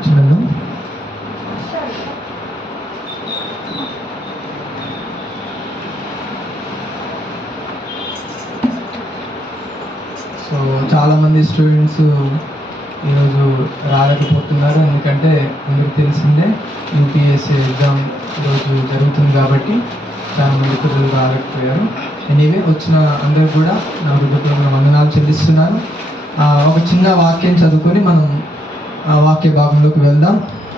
కూర్చున్నాను. సో చాలామంది స్టూడెంట్స్ ఈరోజు రాలేకపోతున్నారు. ఎందుకంటే అందరికి తెలిసిందే యూపీఎస్సీ ఎగ్జామ్ ఈరోజు జరుగుతుంది కాబట్టి చాలామంది పిల్లలు రాలేకపోయారు. ఎనీవే వచ్చిన అందరికి కూడా నా హృదయపూర్వక వందనాలు చెల్లిస్తున్నాను. ఒక చిన్న వాక్యం చదువుకొని మనం ఆ వాక్య భాగంలోకి వెళ్దాం.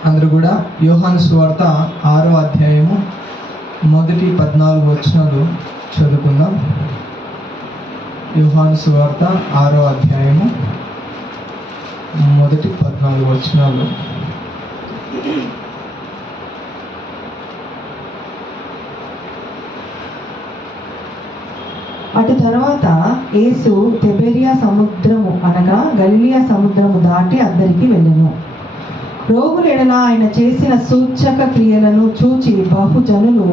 అందరూ కూడా యోహాను సువార్త 6వ అధ్యాయము మొదటి 14 వచనాలు చదువుకుందాం. యోహాను సువార్త 6వ అధ్యాయము మొదటి 14 వచనాలు. అటు తర్వాత యేసు తిబెరియా సముద్రము అనగా గలిలయ సముద్రము దాటి అద్దరికి వెళ్ళెను. రోగుల ఎడల ఆయన చేసిన సూచక క్రియలను చూచి బహుజనులు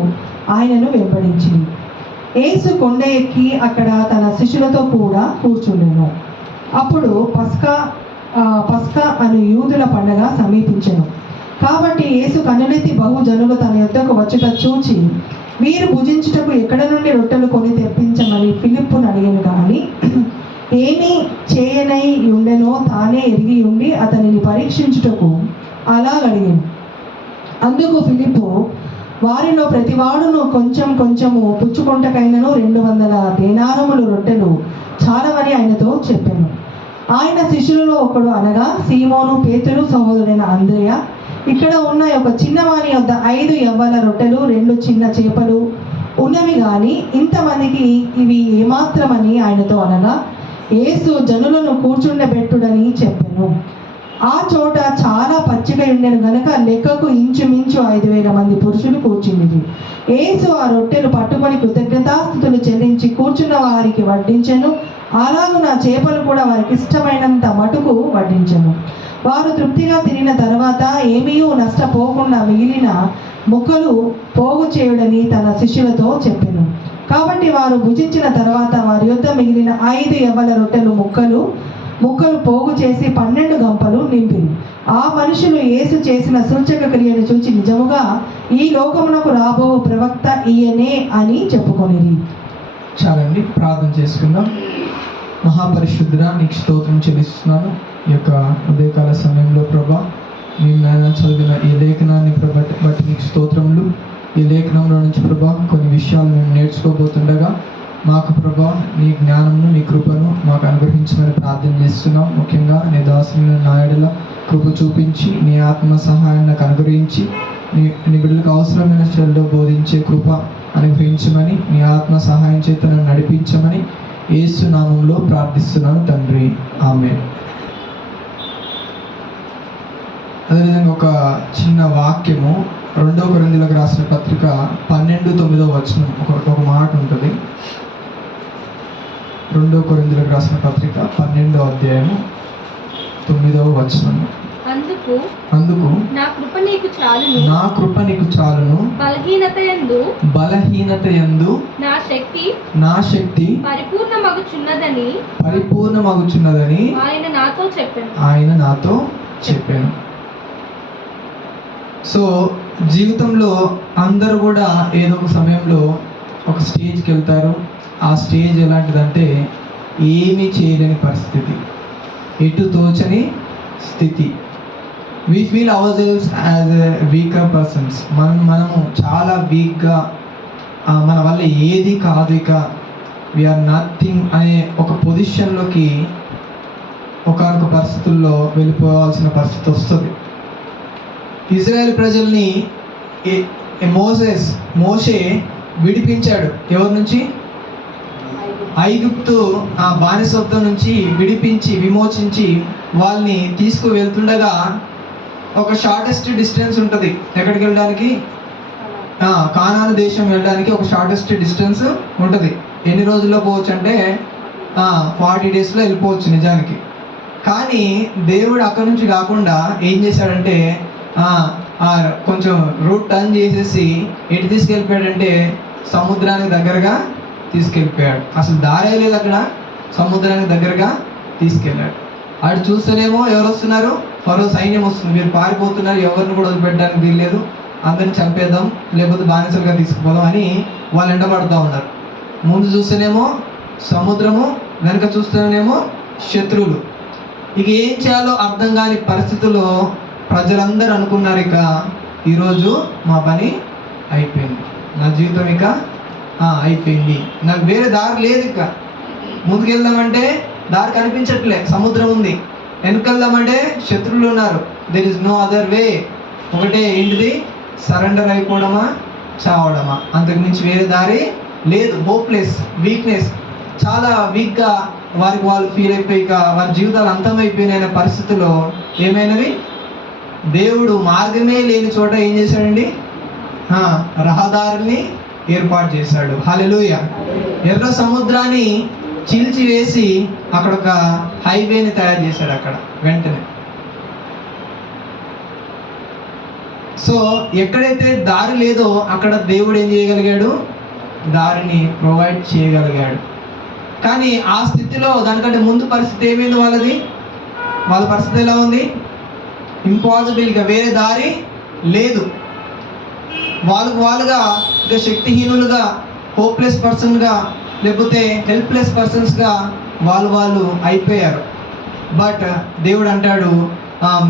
ఆయనను వెంబడించిరి. యేసు కొండ ఎక్కి అక్కడ తన శిష్యులతో కూడా కూర్చుండెను. అప్పుడు పస్కా అను యూదుల పండగ సమీపించెను. కాబట్టి యేసు కన్నులెత్తి బహుజనులు తన యొద్దకు వచ్చుట చూచి, మీరు భుజించుటకు ఎక్కడ నుండి రొట్టెలు కొని తెప్పించమని ఫిలిప్పును అడిగాను. కానీ ఏమీ చేయనై ఉండెనో తానే ఎరిగి ఉండి అతనిని పరీక్షించుటకు అలా అడిగాను. అందుకు ఫిలిప్పు, వారిలో ప్రతివాడును కొంచెం కొంచెము పుచ్చుకొంటకైనను 200 దేనారములు రొట్టెలు చాలవని ఆయనతో చెప్పాను. ఆయన శిష్యులలో ఒకడు అనగా సీమోను పేతురు సహోదరుడైన అంద్రెయ ఇక్కడ ఉన్న ఒక చిన్నవాని వద్ద 5 యవ్వల రొట్టెలు 2 చిన్న చేపలు ఉన్నవి, కానీ ఇంతమందికి ఇవి ఏమాత్రమని ఆయనతో అనగా, యేసు జనులను కూర్చుండబెట్టుడని చెప్పెను. ఆ చోట చాలా పచ్చిక ఉండెను గనుక లెక్కకు ఇంచుమించు 5,000 మంది పురుషులు కూర్చుండిరి. యేసు ఆ రొట్టెలు పట్టుకొని కృతజ్ఞతాస్తుతులు చెల్లించి కూర్చున్న వారికి వడ్డించెను. అలాగున చేపలు కూడా వారికి ఇష్టమైనంత మటుకు వడ్డించెను. వారు తృప్తిగా తినిన తర్వాత ఏమీ నష్టపోకుండా మిగిలిన ముక్కలు పోగు చేయుడని తన శిష్యులతో చెప్పెను. కాబట్టి వారు భుజించిన తర్వాత వారి యొద్ద మిగిలిన 5 యవ్వల రొట్టెలు ముక్కలు పోగు చేసి 12 గంపలు నింపిరి. ఆ మనుషులు యేసు చేసిన సూచక క్రియను చూచి నిజముగా ఈ లోకమునకు రాబో ప్రవక్త ఈయనే అని చెప్పుకొనిరి. చాలండి, ప్రార్థన చేసుకుందాం. మహాపరిశుద్ధుడా, నీకు స్తోత్రం చెల్లిస్తున్నాను. ఈ యొక్క ఉదయకాల సమయంలో ప్రభా, మేము నాయన చదివిన ఈ లేఖనాన్ని బట్టి నీకు స్తోత్రములు. ఈ లేఖనంలో నుంచి ప్రభా కొన్ని విషయాలు మేము నేర్చుకోబోతుండగా మాకు ప్రభా నీ జ్ఞానమును నీ కృపను మాకు అనుగ్రహించమని ప్రార్థన చేస్తున్నాం. ముఖ్యంగా నీ దాసుని నాయడల కృప చూపించి నీ ఆత్మ సహాయాన్ని నాకు అనుగ్రహించి నీ బిడ్డలకు అవసరమైన శ్రద్ధ బోధించే కృప అనుగ్రహించమని, నీ ఆత్మ సహాయం చేత నన్ను నడిపించమని యేసు నామంలో ప్రార్థిస్తున్నాను తండ్రి, ఆమేన్. అదేవిధంగా ఒక చిన్న వాక్యము 2 కొరింథీయులకు రాసిన పత్రిక 12:9 వచనం ఒక మాట ఉంటుంది. 2 కొరింథీయులకు రాసిన పత్రిక 12వ అధ్యాయము 9వ వచనం. అందుకు నా కృప నీకు చాలును, బలహీనత యందు నా శక్తి పరిపూర్ణమగుచున్నదని ఆయన నాతో చెప్పాను. సో జీవితంలో అందరూ కూడా ఏదో ఒక సమయంలో ఒక స్టేజ్కి వెళ్తారు. ఆ స్టేజ్ ఎలాంటిదంటే ఏమీ చేయలేని పరిస్థితి, ఎటు తోచని స్థితి. we feel ourselves as a weaker persons. మనము చాలా వీక్గా, మన వల్ల ఏది కాదు, ఇక వీఆర్ నథింగ్ అనే ఒక పొజిషన్లోకి ఒకనొక పరిస్థితుల్లో వెళ్ళిపోవాల్సిన పరిస్థితి వస్తుంది. ఇజ్రాయెల్ ప్రజల్ని మోషే విడిపించాడు. ఎవరి నుంచి? ఐగుప్తు ఆ బానిసత్వం నుంచి విమోచించి వాళ్ళని తీసుకువెళ్తుండగా ఒక షార్టెస్ట్ డిస్టెన్స్ ఉంటుంది. ఎక్కడికి వెళ్ళడానికి? కానాను దేశం వెళ్ళడానికి ఒక షార్టెస్ట్ డిస్టెన్స్ ఉంటుంది. ఎన్ని రోజుల్లో పోవచ్చు అంటే 40 డేస్లో వెళ్ళిపోవచ్చు నిజానికి. కానీ దేవుడు అక్కడి నుంచి కాకుండా ఏం చేశాడంటే కొంచెం రూట్ టర్న్ చేసేసి ఎటు తీసుకెళ్ళిపోయాడంటే సముద్రానికి దగ్గరగా తీసుకెళ్ళిపోయాడు. అసలు దారే లేదు అక్కడ, సముద్రానికి దగ్గరగా తీసుకెళ్ళాడు. అటు చూస్తేనేమో ఎవరు వస్తున్నారు? ఫరో సైన్యం వస్తుంది, మీరు పారిపోతున్నారు, ఎవరిని కూడా వదిలిపెట్టడానికి వీల్లేదు, అందరిని చంపేద్దాం, లేకపోతే బానిసలుగా తీసుకుపోదాం అని వాళ్ళు ఎండబడుతూ ఉన్నారు. ముందు చూస్తేనేమో సముద్రము, వెనక చూస్తేనేమో శత్రువులు. ఇక ఏం చేయాలో అర్థం కాని పరిస్థితుల్లో ప్రజలందరూ అనుకున్నారు, ఇక ఈరోజు మా పని అయిపోయింది, నా జీవితం ఇక అయిపోయింది, నాకు వేరే దారి లేదు, ఇక ముందుకెళ్దామంటే దారి కనిపించట్లే, సముద్రం ఉంది, వెనకెళ్దామంటే శత్రువులు ఉన్నారు, there is no other way. ఒకటే ఏంటిది, సరెండర్ అయిపోవడమా చావడమా, అంతకు మించి వేరే దారి లేదు. హోప్లెస్, వీక్నెస్, చాలా వీక్గా వారికి వాళ్ళు ఫీల్ అయిపోయి ఇక వారి జీవితాలు అంతమైపోయిన పరిస్థితుల్లో ఏమైనది, దేవుడు మార్గమే లేని చోట ఏం చేశాడండి, రహదారిని ఏర్పాటు చేశాడు. హల్లెలూయా. ఎర్ర సముద్రాన్ని చీల్చివేసి అక్కడ ఒక హైవేని తయారు చేశాడు అక్కడ వెంటనే. సో ఎక్కడైతే దారి లేదో అక్కడ దేవుడు ఏం చేయగలిగాడు, దారిని ప్రొవైడ్ చేయగలిగాడు. కానీ ఆ స్థితిలో దానికంటే ముందు పరిస్థితి ఏమైంది వాళ్ళ పరిస్థితి ఎలా ఉంది, ఇంపాసిబుల్గా వేరే దారి లేదు. వాళ్ళుగా ఇక శక్తిహీనులుగా, హోప్లెస్ పర్సన్గా, లేకపోతే హెల్ప్లెస్ పర్సన్స్గా వాళ్ళు అయిపోయారు. బట్ దేవుడు అంటాడు,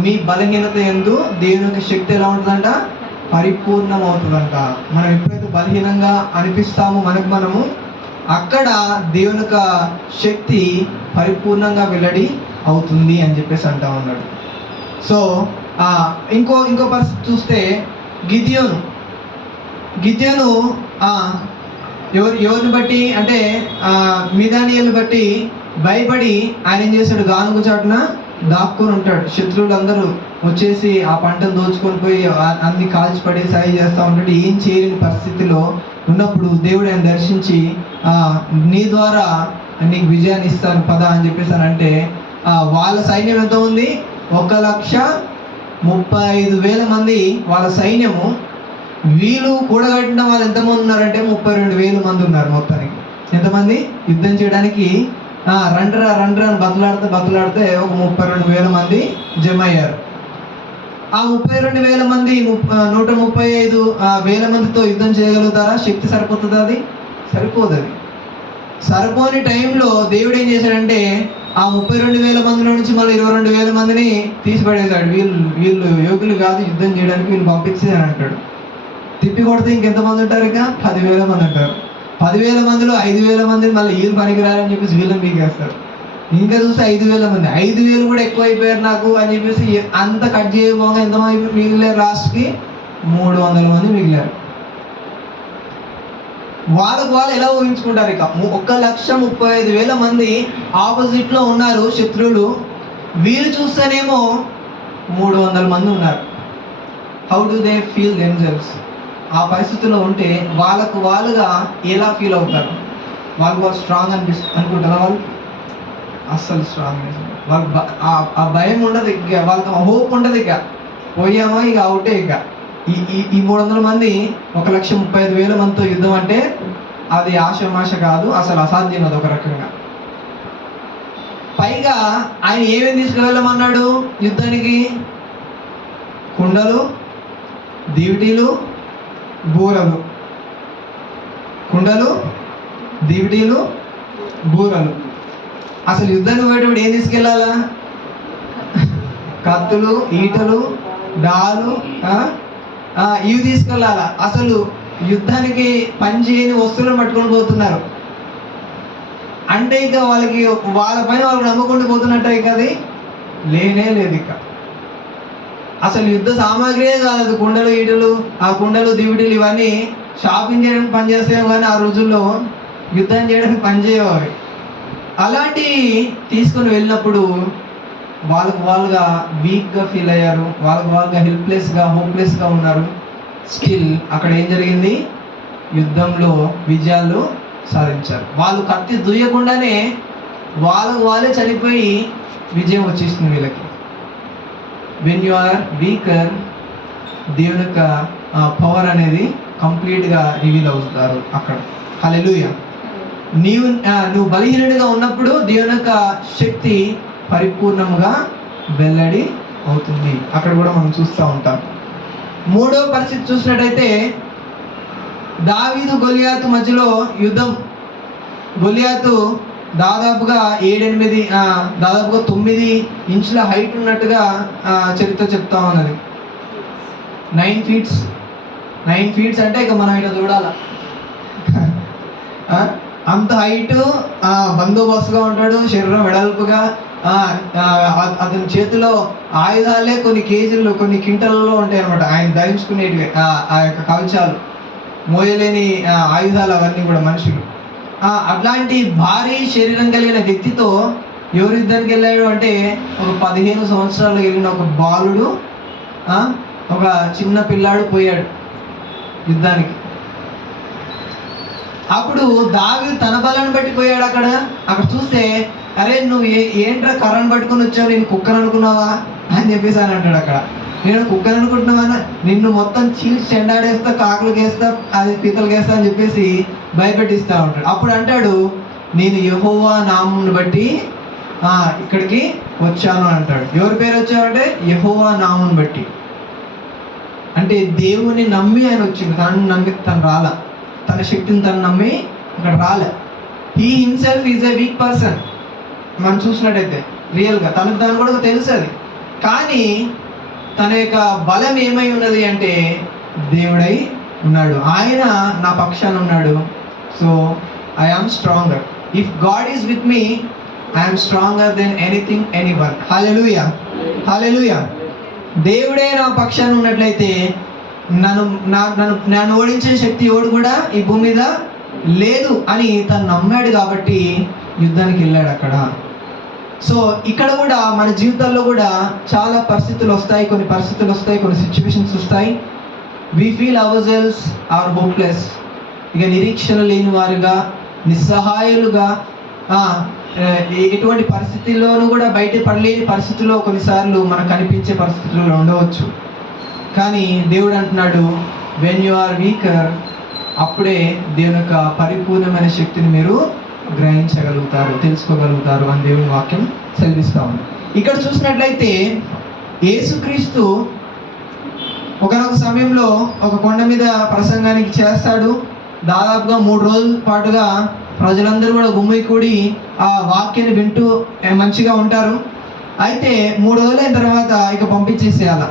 మీ బలహీనత యందు దేవుని యొక్క శక్తి ఎలా ఉంటుందంట, పరిపూర్ణం అవుతుందంట. మనం ఎప్పుడైతే బలహీనంగా అనిపిస్తామో మనము, అక్కడ దేవుని యొక్క శక్తి పరిపూర్ణంగా వెల్లడి అవుతుంది అని చెప్పేసి అంటా ఉన్నాడు. సో ఇంకో పరిస్థితి చూస్తే గిద్యోను ఎవరిని బట్టి అంటే మిదానీయులను బట్టి భయపడి ఆయన ఏం చేశాడు, గానుగు చాటున దాక్కుని ఉంటాడు. శత్రువులందరూ వచ్చేసి ఆ పంటను దోచుకొని పోయి అన్ని కాల్చి పడి సాయి చేస్తూ ఉంటాడు. ఏం చేయలేని పరిస్థితిలో ఉన్నప్పుడు దేవుడు ఆయన దర్శించి నీ ద్వారా నీకు విజయాన్ని ఇస్తాను పద అని చెప్పేసి అంటే వాళ్ళ సైన్యం ఎంత ఉంది, 1,35,000 మంది వాళ్ళ సైన్యము. వీళ్ళు కూడగట్టిన వాళ్ళు ఎంతమంది ఉన్నారంటే 32,000 మంది ఉన్నారు మొత్తానికి. ఎంతమంది యుద్ధం చేయడానికి రండ్రా అని బతులాడితే ఒక 32,000 మంది జమ అయ్యారు. ఆ 32,000 మంది 135,000 మందితో యుద్ధం చేయగలుగుతారా? శక్తి సరిపోతుంది? అది సరిపోదు. అది సరిపోని టైంలో దేవుడు ఏం చేశాడంటే ఆ 32,000 మందిలో నుంచి మళ్ళీ 22,000 మందిని తీసిపడేశాడు. వీళ్ళు యోగులు కాదు యుద్ధం చేయడానికి, వీళ్ళు పంపించేదని అంటాడు. తిప్పి కొడితే ఇంకెంతమంది ఉంటారు, ఇక 10,000 మంది ఉంటారు. 10,000 మందిలో 5,000 మందిని మళ్ళీ వీళ్ళు పనికిరారని చెప్పేసి వీళ్ళని పీకేస్తారు. ఇంకా చూస్తే 5,000 మంది, 5,000 కూడా ఎక్కువ అయిపోయారు నాకు అని చెప్పేసి అంత కట్ చేయబోగా ఎంతమంది మిగిలారు, లాస్ట్కి 300 మంది మిగిలారు. వాళ్ళు ఎలా ఊహించుకుంటారు, ఇక 1,35,000 మంది ఆపోజిట్లో ఉన్నారు శత్రువులు, వీళ్ళు చూస్తేనేమో 300 మంది ఉన్నారు. How do they feel themselves? ఆ పరిస్థితుల్లో ఉంటే వాళ్ళుగా ఎలా ఫీల్ అవుతారు? వాళ్ళు స్ట్రాంగ్ అనుకుంటారా? వాళ్ళు అస్సలు స్ట్రాంగ్ వాళ్ళకి ఆ భయం ఉండదు, ఇక వాళ్ళకి హోప్ ఉండదు. ఇక పోయామా ఇక అవుటే. ఇక ఈ 300 మంది 1,35,000 మందితో యుద్ధం అంటే అది ఆశమాష కాదు, అసలు అసాధ్యం. అది ఒక రకంగా. పైగా ఆయన ఏమేమి తీసుకువెళ్ళమన్నాడు యుద్ధానికి? కుండలు, దివిటీలు, బూరలు. కుండలు, దివిటీలు, బూరలు. అసలు యుద్ధానికి పోయేటప్పుడు ఏం తీసుకెళ్ళాలా? కత్తులు, ఈటలు, డాలు, ఇవి తీసుకెళ్ళాలా? అసలు యుద్ధానికి పనిచేయని వస్తువులను పట్టుకొని పోతున్నారు అంటే ఇక వాళ్ళకి వాళ్ళ పైన వాళ్ళు నమ్ముకుంటూ పోతున్నట్టే. ఇక అది లేనే లేదు. ఇక అసలు యుద్ధ సామాగ్రియే కాదు అది. కుండలు, ఈటలు, ఆ కుండలు, దివిటీలు ఇవన్నీ షాపింగ్ చేయడానికి పనిచేస్తాయేమో కానీ ఆ రోజుల్లో యుద్ధం చేయడానికి పనిచేయవు అవి. అలాంటి తీసుకొని వెళ్ళినప్పుడు వాళ్ళుగా వీక్గా ఫీల్ అయ్యారు, వాళ్ళుగా హెల్ప్లెస్గా, హోప్లెస్గా ఉన్నారు. స్టిల్ అక్కడ ఏం జరిగింది? యుద్ధంలో విజయాలు సాధించారు. వాళ్ళు కత్తి దుయ్యకుండానే వాళ్ళే చనిపోయి విజయం వచ్చేసింది వీళ్ళకి. వెన్ యు ఆర్ వీకర్, దేవుని యొక్క పవర్ అనేది కంప్లీట్గా రివీల్ అవుతారు అక్కడ. హల్లెలూయా. నువ్వు బలహీనుడిగా ఉన్నప్పుడు దేవుని యొక్క శక్తి పరిపూర్ణంగా వెల్లడి అవుతుంది. అక్కడ కూడా మనం చూస్తూ ఉంటాం. మూడో పరిస్థితి చూసినట్టయితే దావీదు గొలియాతు మధ్యలో యుద్ధం. గొలియాతు దాదాపుగా 9 ఇంచుల హైట్ ఉన్నట్టుగా చరిత్ర చెప్తా ఉన్నది. 9 ఫీట్స్ అంటే ఇక మనం ఇట్లా చూడాలా. అంత హైట్, బందోబస్తుగా ఉంటాడు, శరీరం వెడల్పుగా, అతని చేతిలో ఆయుధాలే కొన్ని కేజీలు కొన్ని క్వింటల్లో ఉంటాయి అనమాట. ఆయన ధరించుకునేటివి ఆ యొక్క కవచాలు, మోయలేని ఆయుధాలు అవన్నీ కూడా మనుషులు. అట్లాంటి భారీ శరీరం కలిగిన వ్యక్తితో ఎవరు యుద్ధానికి వెళ్ళాడు అంటే ఒక 15 సంవత్సరాలు వెళ్ళిన ఒక బాలుడు, ఒక చిన్న పిల్లాడు పోయాడు యుద్ధానికి. అప్పుడు దావీదు తన బలాన్ని బట్టి పోయాడు. అక్కడ చూస్తే, అరే నువ్వు ఏంట్రా కర్రను పట్టుకొని వచ్చావు, నేను కుక్కను అనుకున్నావా అని చెప్పేసి అని అంటాడు. అక్కడ నేను కుక్కను అనుకుంటున్నావా, నిన్ను మొత్తం చీల్చి చెండాడేస్తా, కాకులకు వేస్తా, అది పీతలకు వేస్తా అని చెప్పేసి భయపెట్టిస్తూ ఉంటాడు. అప్పుడు అంటాడు, నేను యెహోవా నామమును బట్టి ఇక్కడికి వచ్చాను అంటాడు. ఎవరి పేరు వచ్చావంటే యెహోవా నామమును బట్టి. అంటే దేవుని నమ్మి ఆయన వచ్చింది, తను రాలా, తన శక్తిని తను నమ్మి ఇక్కడ రాలే. He himself is a week person. మనం చూసినట్టయితే రియల్గా తనకు దాని కూడా తెలుసు అది. కానీ తన యొక్క బలం ఏమై ఉన్నది అంటే దేవుడై ఉన్నాడు. ఆయన నా పక్షాన ఉన్నాడు. So I am stronger. If God is with me, I'm stronger than anything, anyone. Hallelujah, hallelujah. దేవుడే నా పక్షాన ఉన్నట్లయితే నన్ను ఓడించే శక్తి ఎవడు కూడా ఈ భూమి మీద లేదు అని తను నమ్మాడు. కాబట్టి యుద్ధానికి వెళ్ళాడు అక్కడ. సో ఇక్కడ కూడా మన జీవితాల్లో కూడా చాలా పరిస్థితులు వస్తాయి, కొన్ని సిచ్యువేషన్స్ వస్తాయి. We feel ourselves are hopeless. ఇక నిరీక్షణ లేని వారుగా, నిస్సహాయులుగా, ఎటువంటి పరిస్థితుల్లోనూ కూడా బయట పడలేని పరిస్థితుల్లో కొన్నిసార్లు మనకు కనిపించే పరిస్థితుల్లో ఉండవచ్చు. కానీ దేవుడు అంటున్నాడు, వెన్ యు ఆర్ వీకర్, అప్పుడే దేవుని యొక్క పరిపూర్ణమైన శక్తిని మీరు గ్రహించగలుగుతారు, తెలుసుకోగలుగుతారు అని దేవుని వాక్యం సెలవిస్తా ఉంది. ఇక్కడ చూసినట్లయితే యేసుక్రీస్తు ఒకనొక సమయంలో ఒక కొండ మీద ప్రసంగానికి చేస్తాడు. దాదాపుగా 3 రోజుల పాటుగా ప్రజలందరూ కూడా గుమ్మి కూడి ఆ వాక్యాన్ని వింటూ మంచిగా ఉంటారు. అయితే 3 రోజులైన తర్వాత ఇక పంపించేసేయాల.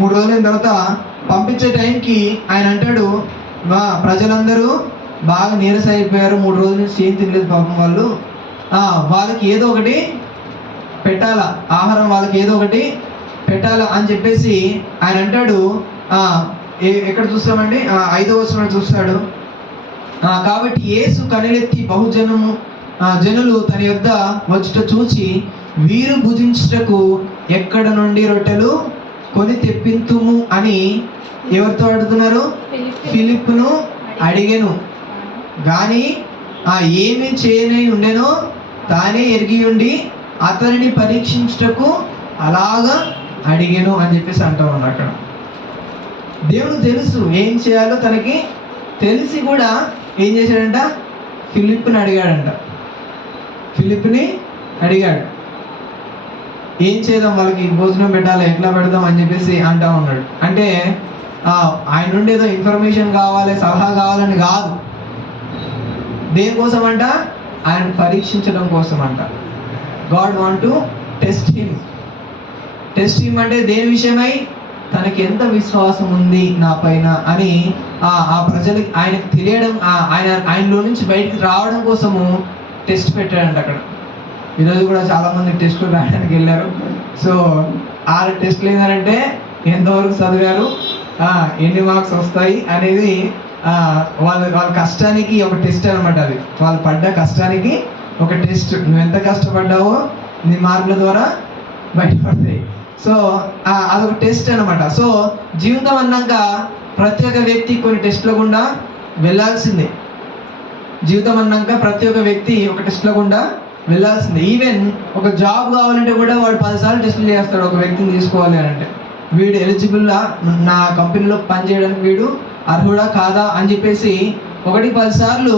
3 రోజులైన తర్వాత పంపించే టైంకి ఆయన అంటాడు, ప్రజలందరూ బాగా నీరస అయిపోయారు, 3 రోజుల నుంచి ఏం తినలేదు పాపం వాళ్ళు, వాళ్ళకి ఏదో ఒకటి పెట్టాలా, ఆహారం వాళ్ళకి ఏదో ఒకటి పెట్టాలా అని చెప్పేసి ఆయన అంటాడు. ఎక్కడ చూస్తామండి, 5వ వచనం చూస్తాడు. కాబట్టి యేసు కనులెత్తి జనులు తన యొద్ద వచ్చుట చూచి, వీరు భుజించుటకు ఎక్కడ నుండి రొట్టెలు కొని తెప్పింతుము అని ఎవరితో అడుగుతున్నారు? ఫిలిప్పును అడిగెను. కానీ ఏమి చేయనై ఉండెనో తానే ఎరిగి ఉండి అతనిని పరీక్షించుటకు అలాగా అడిగెను అని చెప్పేసి అంటా ఉన్నా. అక్కడ దేవుడు తెలుసు ఏం చేయాలో తనకి తెలిసి కూడా ఏం చేశాడంట? ఫిలిప్పుని అడిగాడంట. ఫిలిప్ని అడిగాడు, ఏం చేద్దాం, వాళ్ళకి భోజనం పెట్టాలి, ఎట్లా పెడదాం అని చెప్పేసి అంటా ఉన్నాడు. అంటే ఆయన నుండి ఏదో ఇన్ఫర్మేషన్ కావాలి, సలహా కావాలని కాదు. దేనికోసం అంట? ఆయన పరీక్షించడం కోసం అంట. God want to test him. Test him అంటే దేని విషయమై? తనకి ఎంత విశ్వాసం ఉంది నా పైన అని ఆ ప్రజలకి ఆయనకు తెలియడం, ఆయనలో నుంచి బయటికి రావడం కోసము టెస్ట్ పెట్టాడంట అక్కడ. ఈరోజు కూడా చాలామంది టెస్టులు రాయడానికి వెళ్ళారు. సో 6 టెస్టులు ఏంటంటే ఎంతవరకు చదివారు, ఎన్ని మార్క్స్ వస్తాయి అనేది వాళ్ళ కష్టానికి ఒక టెస్ట్ అనమాట. అది వాళ్ళు పడ్డ కష్టానికి ఒక టెస్ట్. నువ్వు ఎంత కష్టపడ్డావో నీ మార్కుల ద్వారా బయటపడతాయి. సో అదొక టెస్ట్ అనమాట. సో జీవితం అన్నాక ప్రతి ఒక్క వ్యక్తి కొన్ని టెస్టుల గుండా వెళ్ళాల్సిందే. జీవితం అన్నాక ప్రతి ఒక్క వ్యక్తి ఒక టెస్టుల గుండా వెళ్ళాల్సిందే. ఈవెన్ ఒక జాబ్ కావాలంటే కూడా వాడు 10 సార్లు టెస్టులు చేస్తాడు ఒక వ్యక్తిని తీసుకోవాలి అని అంటే. వీడు ఎలిజిబుల్లా, నా కంపెనీలో పనిచేయడానికి వీడు అర్హుడా కాదా అని చెప్పేసి 1-10 సార్లు